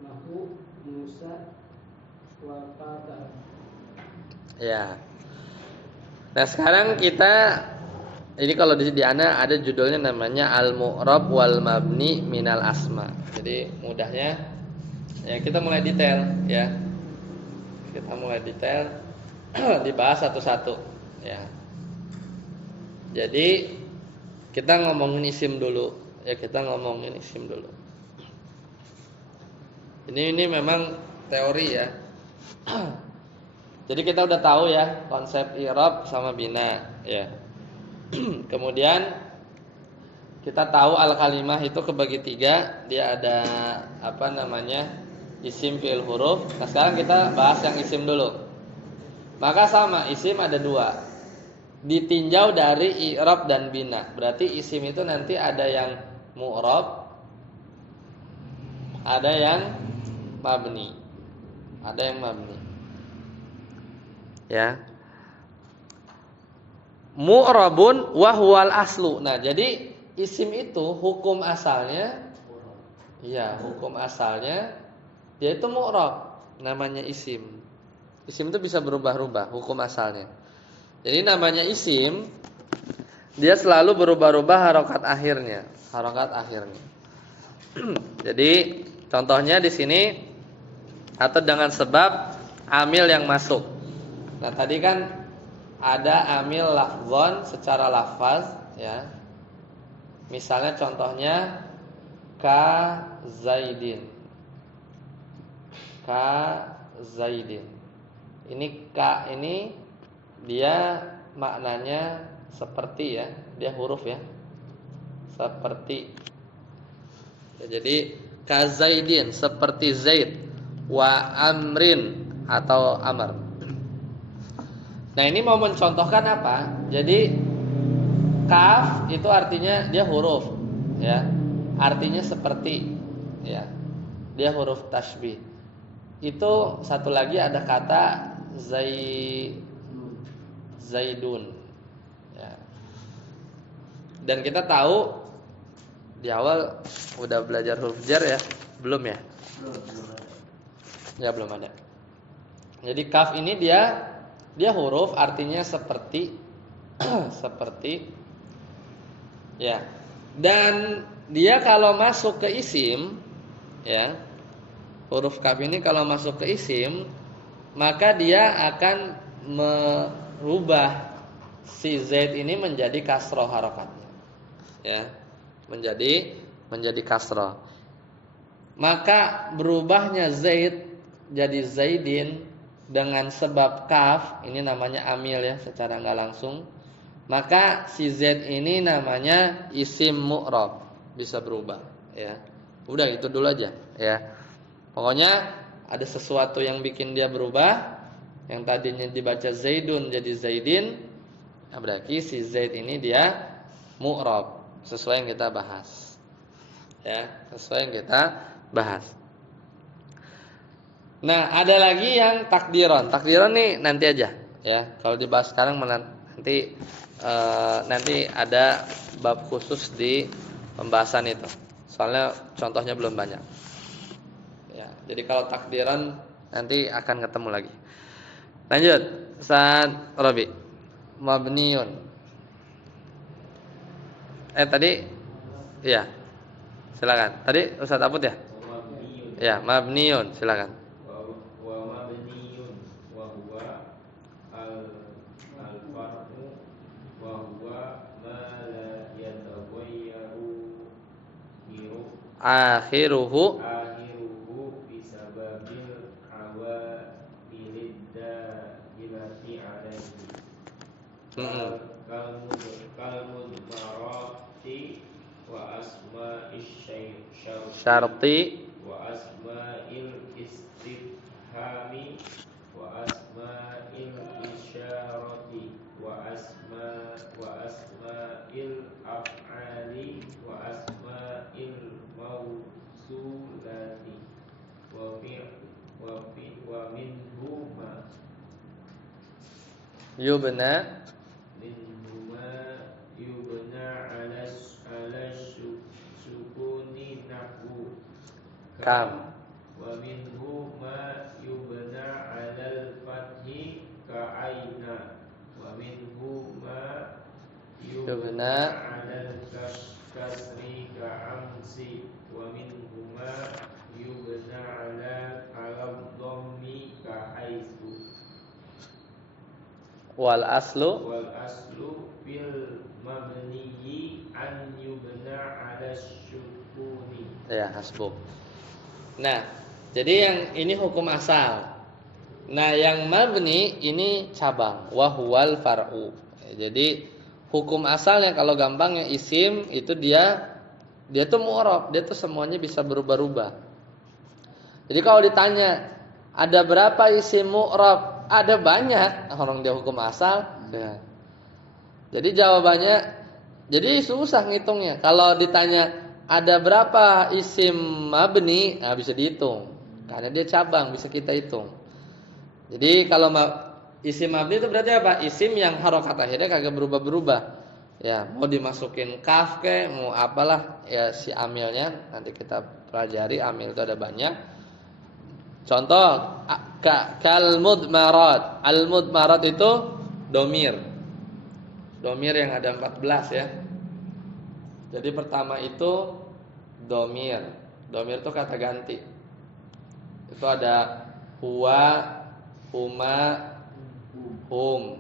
nahu Musa wa Qatar. Ya. Nah sekarang kita ini kalau di ana ada judulnya namanya al-mu'rab wal mabni minal asma. Jadi mudahnya ya kita mulai detail ya. Kita mulai detail dibahas satu-satu ya. Jadi kita ngomongin isim dulu ya, Ini memang teori ya. Jadi kita udah tahu ya konsep i'rab sama bina ya. Kemudian kita tahu al-kalimah itu kebagi tiga, dia ada isim, fi'il, huruf. Nah sekarang kita bahas yang isim dulu. Maka sama, isim ada dua, ditinjau dari i'rab dan bina. Berarti isim itu nanti ada yang mu'rab, ada yang mabni. Ya. Mu'rabun wa huwal aslu. Nah, jadi isim itu hukum asalnya dia itu mu'rab, namanya isim. Isim itu bisa berubah-ubah hukum asalnya. Jadi namanya isim dia selalu berubah-ubah harokat akhirnya. Jadi contohnya di sini atau dengan sebab amil yang masuk. Nah tadi kan ada amil lafzon secara lafaz ya. Misalnya contohnya ka zaidin. Ini ka ini dia maknanya seperti ya, dia huruf ya. Seperti. Ya, jadi ka zaidin seperti zaid, wa amrin atau amr. Nah ini mau mencontohkan apa? Jadi kaf itu artinya dia huruf ya. Artinya seperti ya. Dia huruf tasbih. Itu satu lagi ada kata zaidun ya. Dan kita tahu di awal udah belajar huruf jar ya? Belum ya? Belum ada. Jadi kaf ini dia huruf artinya seperti seperti ya. Dan dia kalau masuk ke isim ya, huruf kaf ini kalau masuk ke isim maka dia akan merubah si zaid ini menjadi kasroh harokatnya ya, menjadi kasroh. Maka berubahnya zaid jadi zaidin dengan sebab kaf, ini namanya amil ya secara enggak langsung. Maka si Z ini namanya isim mu'rab, bisa berubah ya. Udah itu dulu aja ya. Pokoknya ada sesuatu yang bikin dia berubah. Yang tadinya dibaca zaidun jadi zaidin. Nah, berarti si Z ini dia mu'rab sesuai yang kita bahas. Ya, sesuai yang kita bahas. Nah, ada lagi yang takdiron. Takdiron nih nanti aja, ya. Kalau dibahas sekarang nanti ada bab khusus di pembahasan itu. Soalnya contohnya belum banyak. Ya, jadi kalau takdiron nanti akan ketemu lagi. Lanjut, Ustaz Robi. Mabniun. Tadi ya. Silakan. Tadi Ustaz Abud ya? Mabniyun. Ya, mabniun, silakan. Wa mabniyun wa huwa al-far'u wa huwa ma la yataghayyaru Akhiruhu akhiruhu bisababil awamilid dahilati alaihi kalmudmarati wa asma'is syarti wa asma'il istifhami wa asma'il isyarati wa asma'il af'ali wa asma'il mausulati wa minhuma yubna ala sukuni nahwu kam wa minhu ma yubna 'alal fathi ka aina wa minhu ma yubna 'alal kasri ka amsi wa minhu ma yubna 'ala dhammi ka haitsu wal aslu fil mabniyyi an yubna 'ala syukuni. Ya, hasbuk. Nah, jadi yang ini hukum asal. Nah, yang mabni ini cabang, wa huwal far'u. Jadi hukum asalnya kalau gampangnya isim itu dia tuh mu'rab, dia tuh semuanya bisa berubah-ubah. Jadi kalau ditanya ada berapa isim mu'rab? Ada banyak. Orang dia hukum asal. Ya. Jadi jawabannya jadi susah ngitungnya. Kalau ditanya ada berapa isim mabni, bisa dihitung. Karena dia cabang, bisa kita hitung. Jadi kalau isim mabni itu berarti apa? Isim yang harokat akhirnya kagak berubah-berubah. Ya, mau dimasukin kaf ke, mau apalah ya si amilnya nanti kita pelajari. Amil itu ada banyak. Contoh kal mudmarat. Al mudmarat itu domir. Domir yang ada 14 ya. Jadi pertama itu domir. Domir itu kata ganti. Itu ada huwa, huma, hum,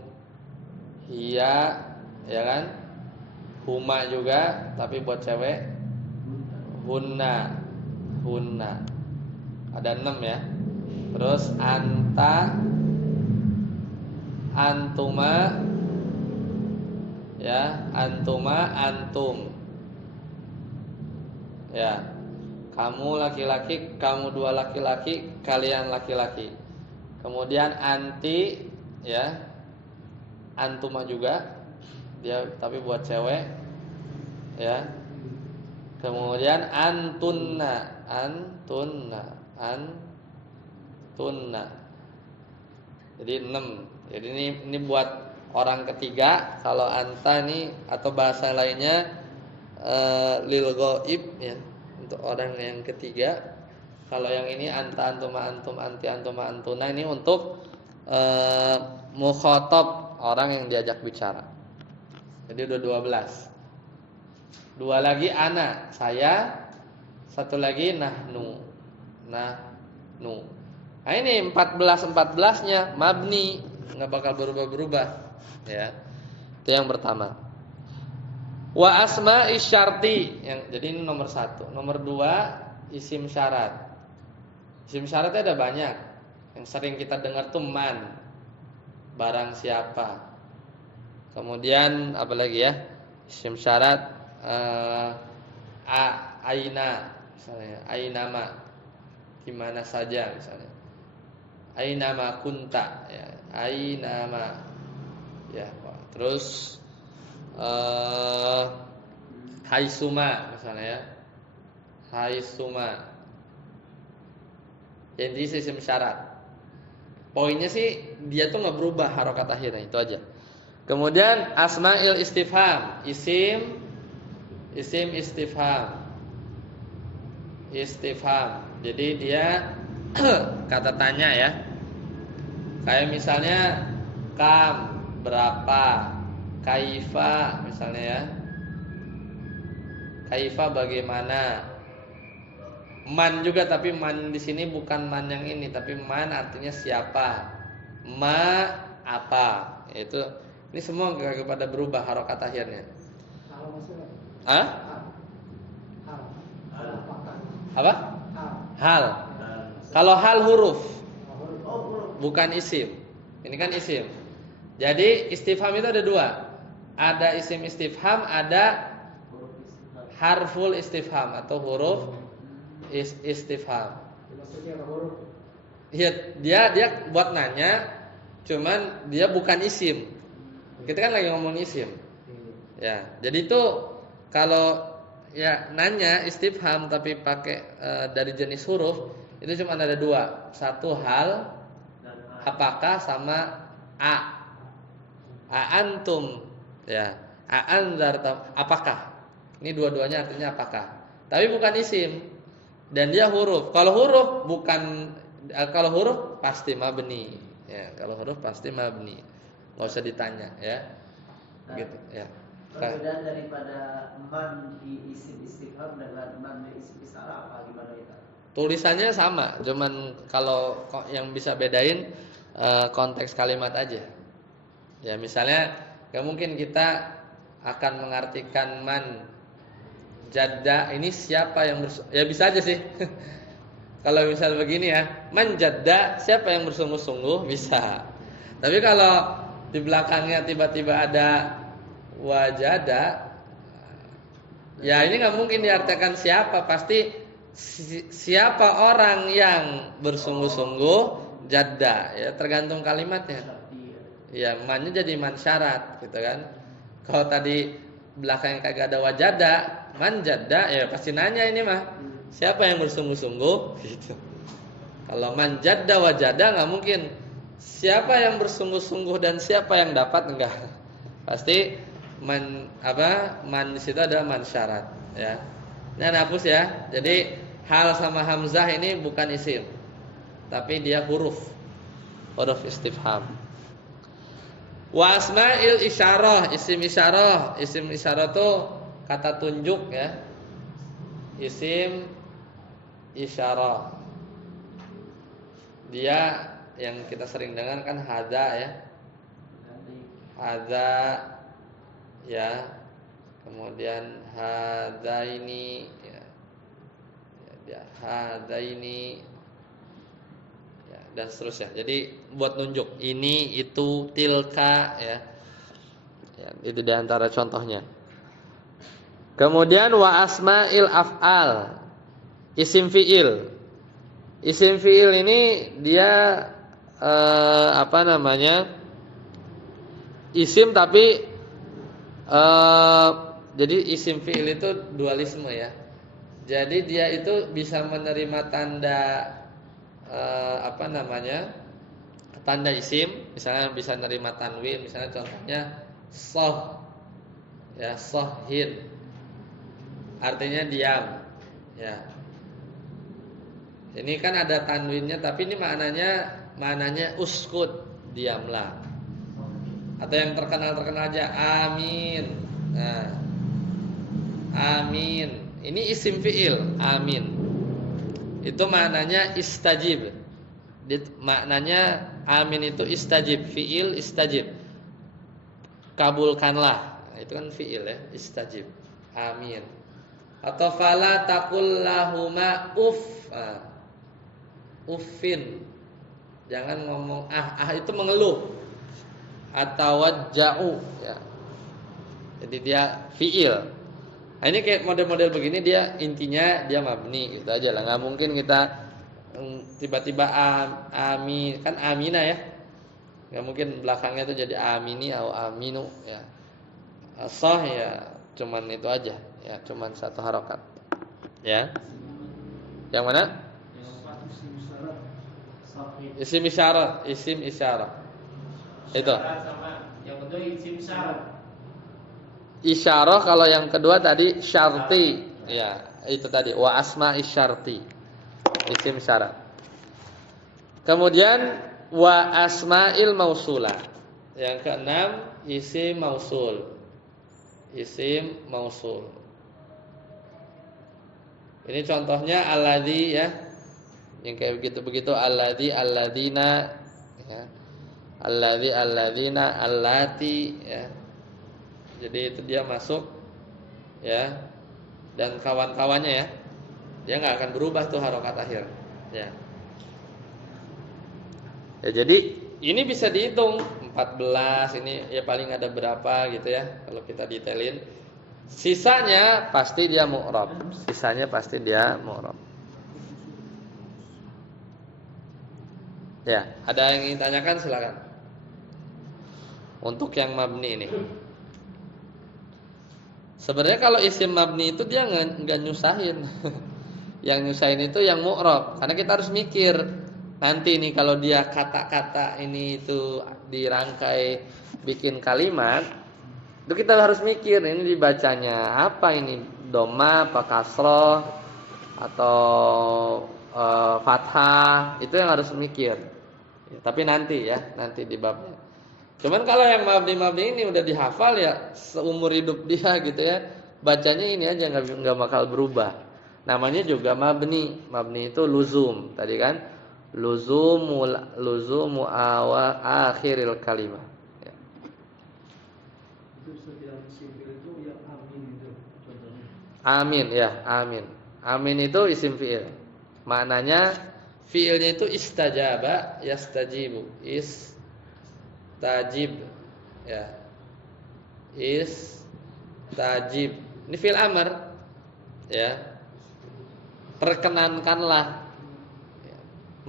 hiya, ya kan? Huma juga, tapi buat cewek. Hunna, hunna. Ada 6 ya. Terus anta, antuma, ya, antuma, antum. Ya, kamu laki-laki, kamu dua laki-laki, kalian laki-laki. Kemudian anti, ya, antuma juga, dia tapi buat cewek, ya. Kemudian antunna, antunna, antunna. Jadi 6. Jadi ini buat orang ketiga. Kalau anta nih atau bahasa lainnya lil ghaib ya, untuk orang yang ketiga. Kalau yang ini anta, antuma, antum, anti, antuma, antuna ini untuk mukhatab, orang yang diajak bicara. Jadi udah 12. 2 lagi ana, saya. 1 lagi nahnu. Nahnu. Nah ini 14-14-nya mabni, enggak bakal berubah-berubah ya. Itu yang pertama. Wa asma'is syarti, jadi ini nomor 1. Nomor 2 isim syarat. Isim syaratnya ada banyak. Yang sering kita dengar tuh man, barang siapa. Kemudian apa lagi ya? Isim syarat aina, misalnya ainama, di mana saja misalnya. Ainama kunta, ya. Ainama, ya. Terus haisuma misalnya ya. Haisuma. Jadi isim syarat. Poinnya sih dia tuh nggak berubah harokat akhirnya, itu aja. Kemudian asmail istifham, isim istifham. Istifham. Jadi dia kata tanya ya. Kayak misalnya kam, berapa, kaifa misalnya ya. Kaifa bagaimana? Man juga, tapi man di sini bukan man yang ini, tapi man artinya siapa. Ma apa? Itu ini semua kepada berubah harokat akhirnya. Hal maksudnya. Hah? Hal. Apakah? Apa? Hal. Hal. Kalau hal huruf, Oh, bukan isim. Ini kan isim. Jadi istifham itu ada dua. Ada isim istifham, ada harful istifham atau huruf istifham. maksudnya huruf. Iya, dia buat nanya, cuman dia bukan isim. Kita kan lagi ngomong isim. Ya, jadi itu kalau ya nanya istifham tapi pakai dari jenis huruf itu cuma ada dua. Satu hal, apakah, sama a. Antum, ya. Anzartum, apakah? Ini dua-duanya artinya apakah. Tapi bukan isim. Dan dia huruf. Kalau huruf bukan, kalau huruf pasti mabni. Ya, kalau huruf pasti mabni. Enggak usah ditanya, ya. Gitu, ya. Perbedaan daripada man di isim istifham dengan man di isim isyarah apa gimana itu? Tulisannya sama, cuman kalau yang bisa bedain konteks kalimat aja. Ya, misalnya ya mungkin kita akan mengartikan man jadda, ini siapa yang ya bisa aja sih. Kalau misal begini ya, man jadda, siapa yang bersungguh-sungguh, bisa. Tapi kalau di belakangnya tiba-tiba ada wajada, ya ini nggak mungkin diartikan siapa, pasti siapa orang yang bersungguh-sungguh jadda, ya tergantung kalimatnya. Ya, mannya jadi man syarat gitu kan. Kalau tadi belakangnya kagak ada wajada, man jadda, ya pasti nanya ini mah siapa yang bersungguh-sungguh gitu. Kalau man jadda wajada nggak mungkin siapa yang bersungguh-sungguh dan siapa yang dapat, enggak. Pasti man di situ ada man syarat, ya. Nah, hapus ya. Jadi hal sama hamzah ini bukan isim, tapi dia huruf istifham. Wa asma'il isyarah, isim isyarah. Isim isyarah itu kata tunjuk ya. Isim isyarah. Dia yang kita sering dengar kan hadza ya. Hadza ya. Kemudian hadza ini ya. Hadza ini dan seterusnya. Jadi buat nunjuk ini, itu, tilka ya. Ya, itu di antara contohnya. Kemudian wa asma'il af'al. Isim fi'il. Isim fi'il ini dia isim tapi jadi isim fi'il itu dualisme ya. Jadi dia itu bisa menerima tanda tanda isim, misalnya bisa nerima tanwin, misalnya contohnya soh ya, sohin artinya diam ya. Ini kan ada tanwinnya, tapi ini maknanya uskut, diamlah. Atau yang terkenal aja amin. Nah, amin ini isim fi'il, amin itu maknanya istajib. Maknanya amin itu istajib, fi'il istajib, kabulkanlah. Itu kan fi'il ya, istajib, amin. Atau fala taqul lahuma uffin, jangan ngomong itu mengeluh. Atau waja'u ya. Jadi dia fi'il. Nah, ini kayak model-model begini dia intinya dia mabni gitu aja lah. Nggak mungkin kita tiba-tiba amin, kan amina ya. Nggak mungkin belakangnya tuh jadi amini atau aminu ya. Sah ya cuman itu aja, ya, cuman satu harokat. Ya. Yang mana? Isim isyarat, isim isyarat. Itu. Syarat sama yang kedua isim syarat. Isyarah kalau yang kedua tadi syarti. Ya, itu tadi wa asma isyarti. Isim syarat. Kemudian wa asma'il mausulah. Yang keenam isim mausul. Isim mausul. Ini contohnya alladzi ya. Yang kayak begitu-begitu alladzi alladzina ya. Alladzi alladzina allati ya. Jadi itu dia masuk ya. Dan kawan-kawannya ya. Dia enggak akan berubah tuh harokat akhir. Ya. Ya jadi ini bisa dihitung 14 ini ya paling ada berapa gitu ya kalau kita detailin. Sisanya pasti dia mu'rab. Sisanya pasti dia mu'rab. Ya, ada yang ingin tanyakan silakan. Untuk yang mabni ini. Sebenarnya kalau isim mabni itu dia enggak nyusahin. Yang nyusahin itu yang mu'rab karena kita harus mikir. Nanti nih kalau dia kata-kata ini itu dirangkai bikin kalimat, itu kita harus mikir ini dibacanya apa ini, dhamma apa kasroh atau fathah, itu yang harus mikir. Ya, tapi nanti ya, nanti di babnya. Cuman kalau yang mabni ini udah dihafal ya seumur hidup dia gitu ya, bacanya ini aja nggak bakal berubah. Namanya juga mabni. Mabni itu luzum tadi kan. Luzumu akhiril kalimah. Ya. Itu setiap isim fi'il itu yang amin itu contohnya. Amin ya, amin. Amin itu isim fi'il. Maknanya fi'ilnya itu istajaba yastajibu. Istajib ya. Istajib. Ini fi'il amr ya. Perkenankanlah.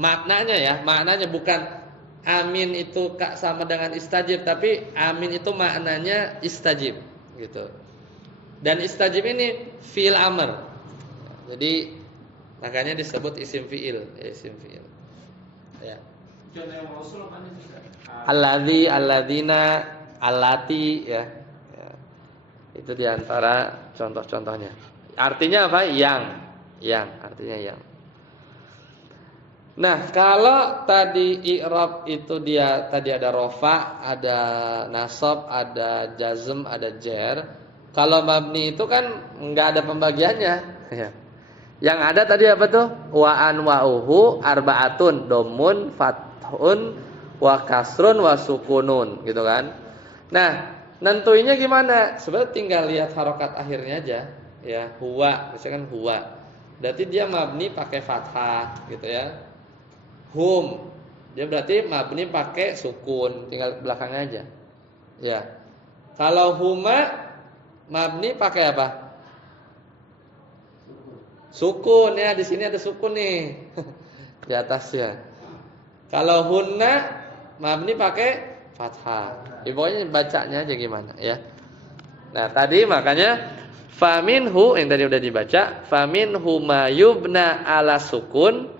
Maknanya bukan amin itu sama dengan istajib, tapi amin itu maknanya istajib gitu. Dan istajib ini fi'il amr. Jadi makanya disebut isim fi'il, isim fi'il. Ya. Contoh yang mausul mana itu? Alladzi, alladzina, allati ya. Ya. Itu diantara contoh-contohnya. Artinya apa? Yang artinya yang. Nah, kalau tadi i'rab itu dia tadi ada rafa, ada nasab, ada jazm, ada jar. Kalau mabni itu kan enggak ada pembagiannya, ya. Yang ada tadi apa tuh? Wa anwa'uhu arba'atun, domun, fathun, wa kasrun, wa sukunun, gitu kan. Nah, nentuinnya gimana? Sebenarnya tinggal lihat harokat akhirnya aja, ya. Huwa, misalkan huwa. Berarti dia mabni pakai fathah, gitu ya. Hum, dia berarti mabni pakai sukun, tinggal belakangnya aja. Ya. Kalau huma mabni pakai apa? Sukun ya, di sini ada sukun nih. Di atasnya. Kalau hunna mabni pakai fathah. Pokoknya bacanya aja gimana ya. Nah, tadi makanya faminhu yang tadi udah dibaca, faminhu ma yubna ala sukun.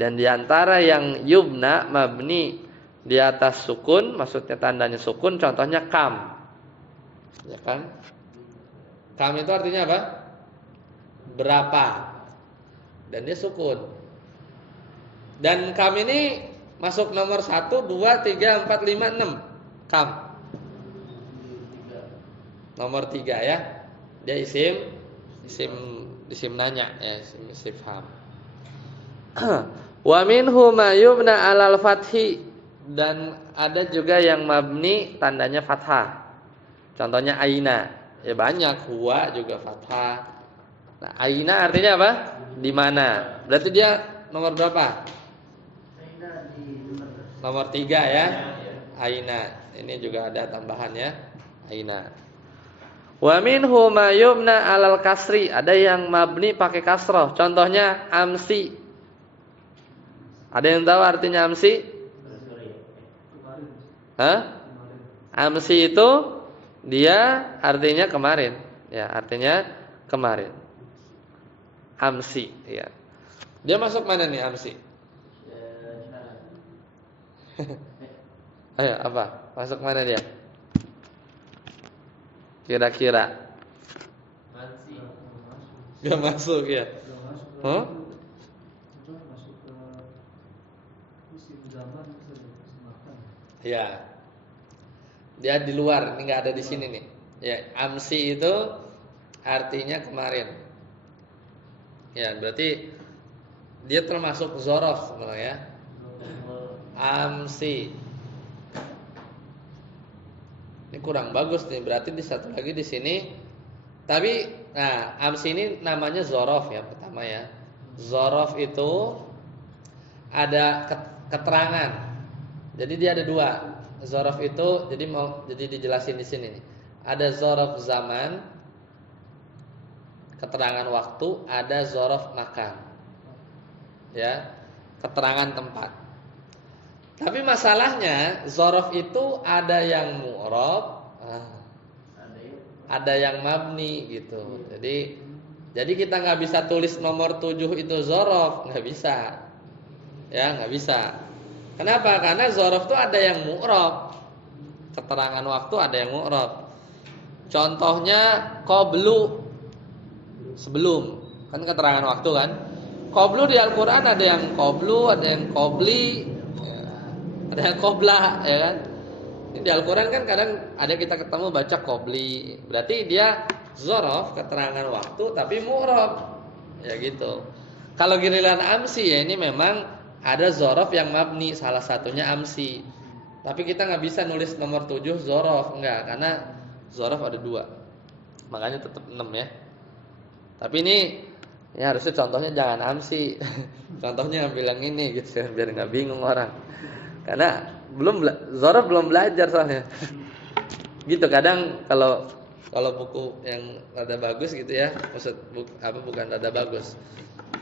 Dan diantara yang yubna mabni di atas sukun, maksudnya tandanya sukun, contohnya kam, ya kan? Kam itu artinya apa? Berapa? Dan dia sukun. Dan kam ini masuk nomor 1, 2, 3, 4, 5, 6. Kam. Nomor 3 ya. Dia isim nanya ya, isim istifham. Wa minhu ma yubna 'alal fathi, dan ada juga yang mabni tandanya fathah. Contohnya aina. Ya banyak, huwa juga fathah. Nah, aina artinya apa? Di mana? Berarti dia nomor berapa? Aina di Nomor 3 ya. Aina. Ini juga ada tambahannya. Aina. Wa minhu ma yubna 'alal kasri, ada yang mabni pakai kasroh. Contohnya amsi. Ada yang tahu artinya amsi? Hah? Amsi itu dia artinya kemarin. Ya, artinya kemarin. Amsi, ya. Dia masuk mana nih amsi? Ayo, apa? Masuk mana dia? Kira-kira. Mansi. Gak masuk ya? Udah masuk ke Hah? itu masuk ke isim zaman bisa dimakan. Ya. Dia di luar, ini nggak ada di sini nih. Ya, amsi itu artinya kemarin. Ya, berarti dia termasuk zorof sebenarnya. Amsi. Ini kurang bagus nih, berarti di satu lagi di sini. Tapi, nah, amsi ini namanya zorof ya pertama ya. Zorof itu ada keterangan. Jadi dia ada dua. Zorof itu jadi dijelasin di sini nih. Ada zorof zaman, keterangan waktu, ada zorof makan. Ya, keterangan tempat. Tapi masalahnya zorof itu ada yang mu'rab, ada yang mabni gitu. Jadi kita nggak bisa tulis nomor 7 itu zorof, nggak bisa. Ya, nggak bisa. Kenapa? Karena zorof itu ada yang mu'rab. Keterangan waktu ada yang mu'rab. Contohnya qablu, sebelum. Kan keterangan waktu kan. Qablu di Al-Qur'an ada yang qablu, ada yang qabli, ya, ada yang qabla, ya kan. Ini di Al-Qur'an kan kadang ada kita ketemu baca qabli. Berarti dia zorof, keterangan waktu tapi mu'rab. Ya gitu. Kalau giliran amsi ya ini memang ada zorof yang mabni, salah satunya amsi. Tapi kita nggak bisa nulis nomor 7 zorof, enggak, karena zorof ada 2. Makanya tetap 6 ya. Tapi ini ya harusnya contohnya jangan amsi. Contohnya yang bilang ini gitu biar nggak bingung orang. Karena zorof belum belajar soalnya. Gitu kadang kalau buku yang rada bagus gitu ya, maksud bukan rada bagus.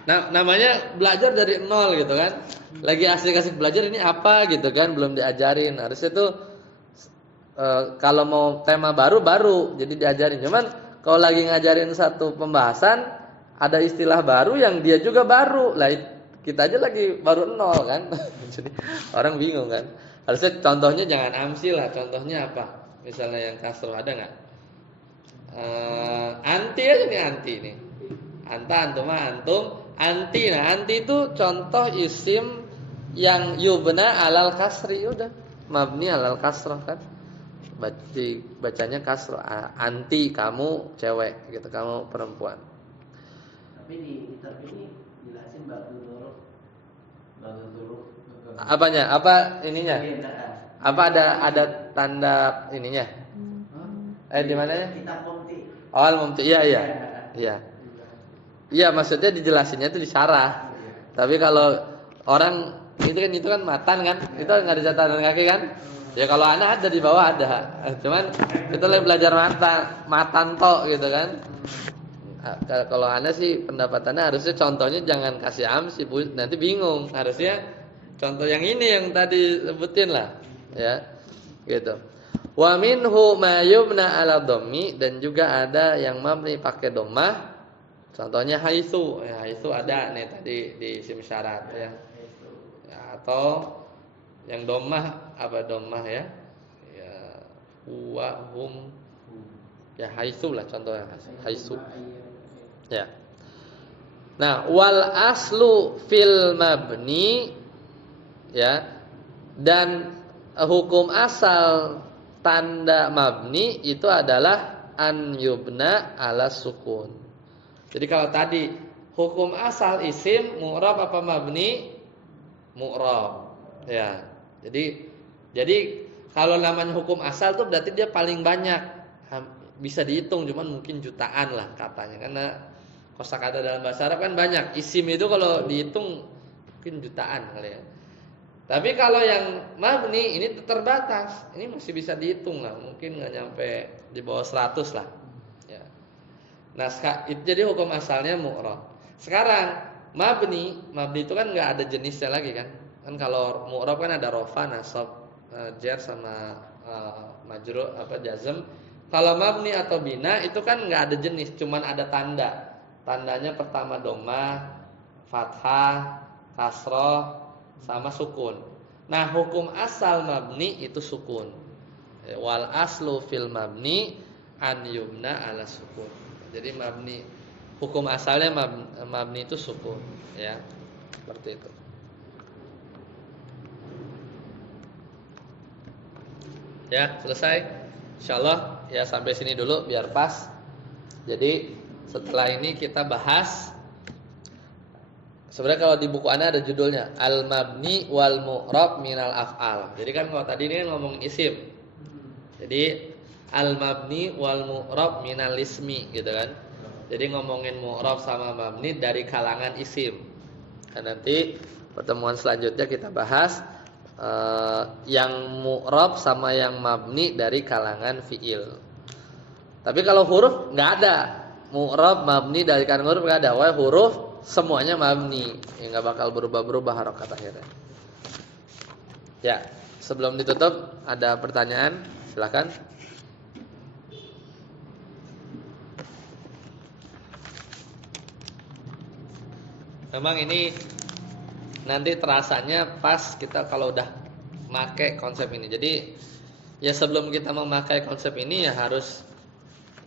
Nah, namanya belajar dari nol gitu kan. Lagi asik-asik belajar ini apa gitu kan, belum diajarin. Harusnya tuh kalau mau tema baru jadi diajarin. Cuman kalau lagi ngajarin satu pembahasan ada istilah baru yang dia juga baru. Lah kita aja lagi baru nol kan. Jadi orang bingung kan. Harusnya contohnya jangan amsi lah. Contohnya apa? Misalnya yang kasroh ada enggak? Anti aja nih anti nih. Anta, antuma, antum, anti. Nah, anti itu contoh isim yang yubna alal kasri, udah mabni alal kasrah kan. Bacanya kasrah. Anti kamu cewek gitu, kamu perempuan. Tapi di kitab ini jelasin batu dulu. Apanya? Apa ininya? Apa ada tanda ininya? Di mananya? Kitab Mumti. Oh, Al-Mumti. Iya. Iya, maksudnya dijelasinnya itu di syarah. Tapi kalau orang itu kan matan kan, itu nggak ada catatan kaki kan? Ya kalau anak ada di bawah ada. Cuman kita lagi belajar matan tok gitu kan. Kalau anak sih pendapatannya harusnya contohnya jangan kasih amsi, nanti bingung. Harusnya contoh yang ini yang tadi sebutin lah, ya. Gitu. Wa minhu ma yubna ala dhammi, dan juga ada yang mabni pakai dhammah. Contohnya haitsu. Ya, haitsu ada nih tadi di isim syarat ya. Atau yang dhammah apa dhammah ya? Ya wa hum. Ya haitsu lah contohnya. Haitsu. Ya. Nah, wal aslu fil mabni ya. Dan hukum asal tanda mabni itu adalah an yubna ala sukun. Jadi kalau tadi hukum asal isim mu'rab apa mabni? Mu'rab. Ya. Jadi kalau namanya hukum asal tuh berarti dia paling banyak. Bisa dihitung cuman mungkin jutaan lah katanya. Karena kosakata dalam bahasa Arab kan banyak. Isim itu kalau dihitung mungkin jutaan kali ya. Tapi kalau yang mabni ini terbatas. Ini masih bisa dihitung lah. Mungkin enggak nyampe di bawah 100 lah. Ya. Nah, itu jadi hukum asalnya mu'rab. Sekarang mabni itu kan enggak ada jenisnya lagi kan. Kan kalau mu'rab kan ada rafa, nasab, jar sama majrur jazm. Kalau mabni atau bina itu kan nggak ada jenis, cuman ada tanda. Tandanya pertama dhammah, fathah, kasroh, sama sukun. Nah, hukum asal mabni itu sukun. Wal aslu fil mabni an yumna ala sukun. Jadi mabni, hukum asalnya mabni itu sukun, ya. Seperti itu. Ya, selesai. Insyaallah ya sampai sini dulu biar pas. Jadi setelah ini kita bahas. Sebenarnya kalau di buku Anda ada judulnya Al-Mabni wal Mu'rab minal Af'al. Jadi kan kalau tadi ini ngomongin isim. Jadi Al-Mabni wal Mu'rab minal ismi gitu kan. Jadi ngomongin mu'rab sama mabni dari kalangan isim. Dan nanti pertemuan selanjutnya kita bahas yang mu'rab sama yang mabni dari kalangan fi'il. Tapi kalau huruf nggak ada. Mu'rab mabni dari kalangan huruf nggak ada. Wah, huruf semuanya mabni, ya nggak bakal berubah-berubah harokat akhirnya. Ya, sebelum ditutup ada pertanyaan, silakan. Memang ini nanti terasanya pas kita kalau udah make konsep ini. Jadi ya sebelum kita memakai konsep ini ya harus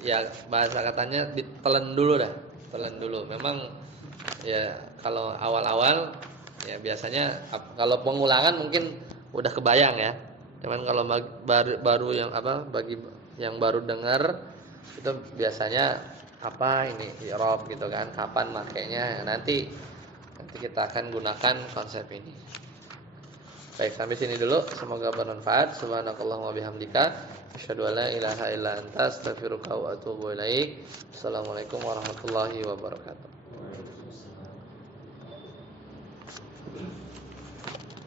ya bahasa katanya ditelan dulu dah, telan dulu. Memang ya kalau awal-awal ya biasanya kalau pengulangan mungkin udah kebayang ya. Cuman kalau baru yang bagi yang baru dengar itu biasanya apa ini i'rab gitu kan, kapan makainya nanti kita akan gunakan konsep ini. Baik, sampai sini dulu. Semoga bermanfaat. Subhanakallahumma wabihamdika asyhadu an la ilaha illa anta astaghfiruka wa atubu ilaik. Assalamualaikum warahmatullahi wabarakatuh.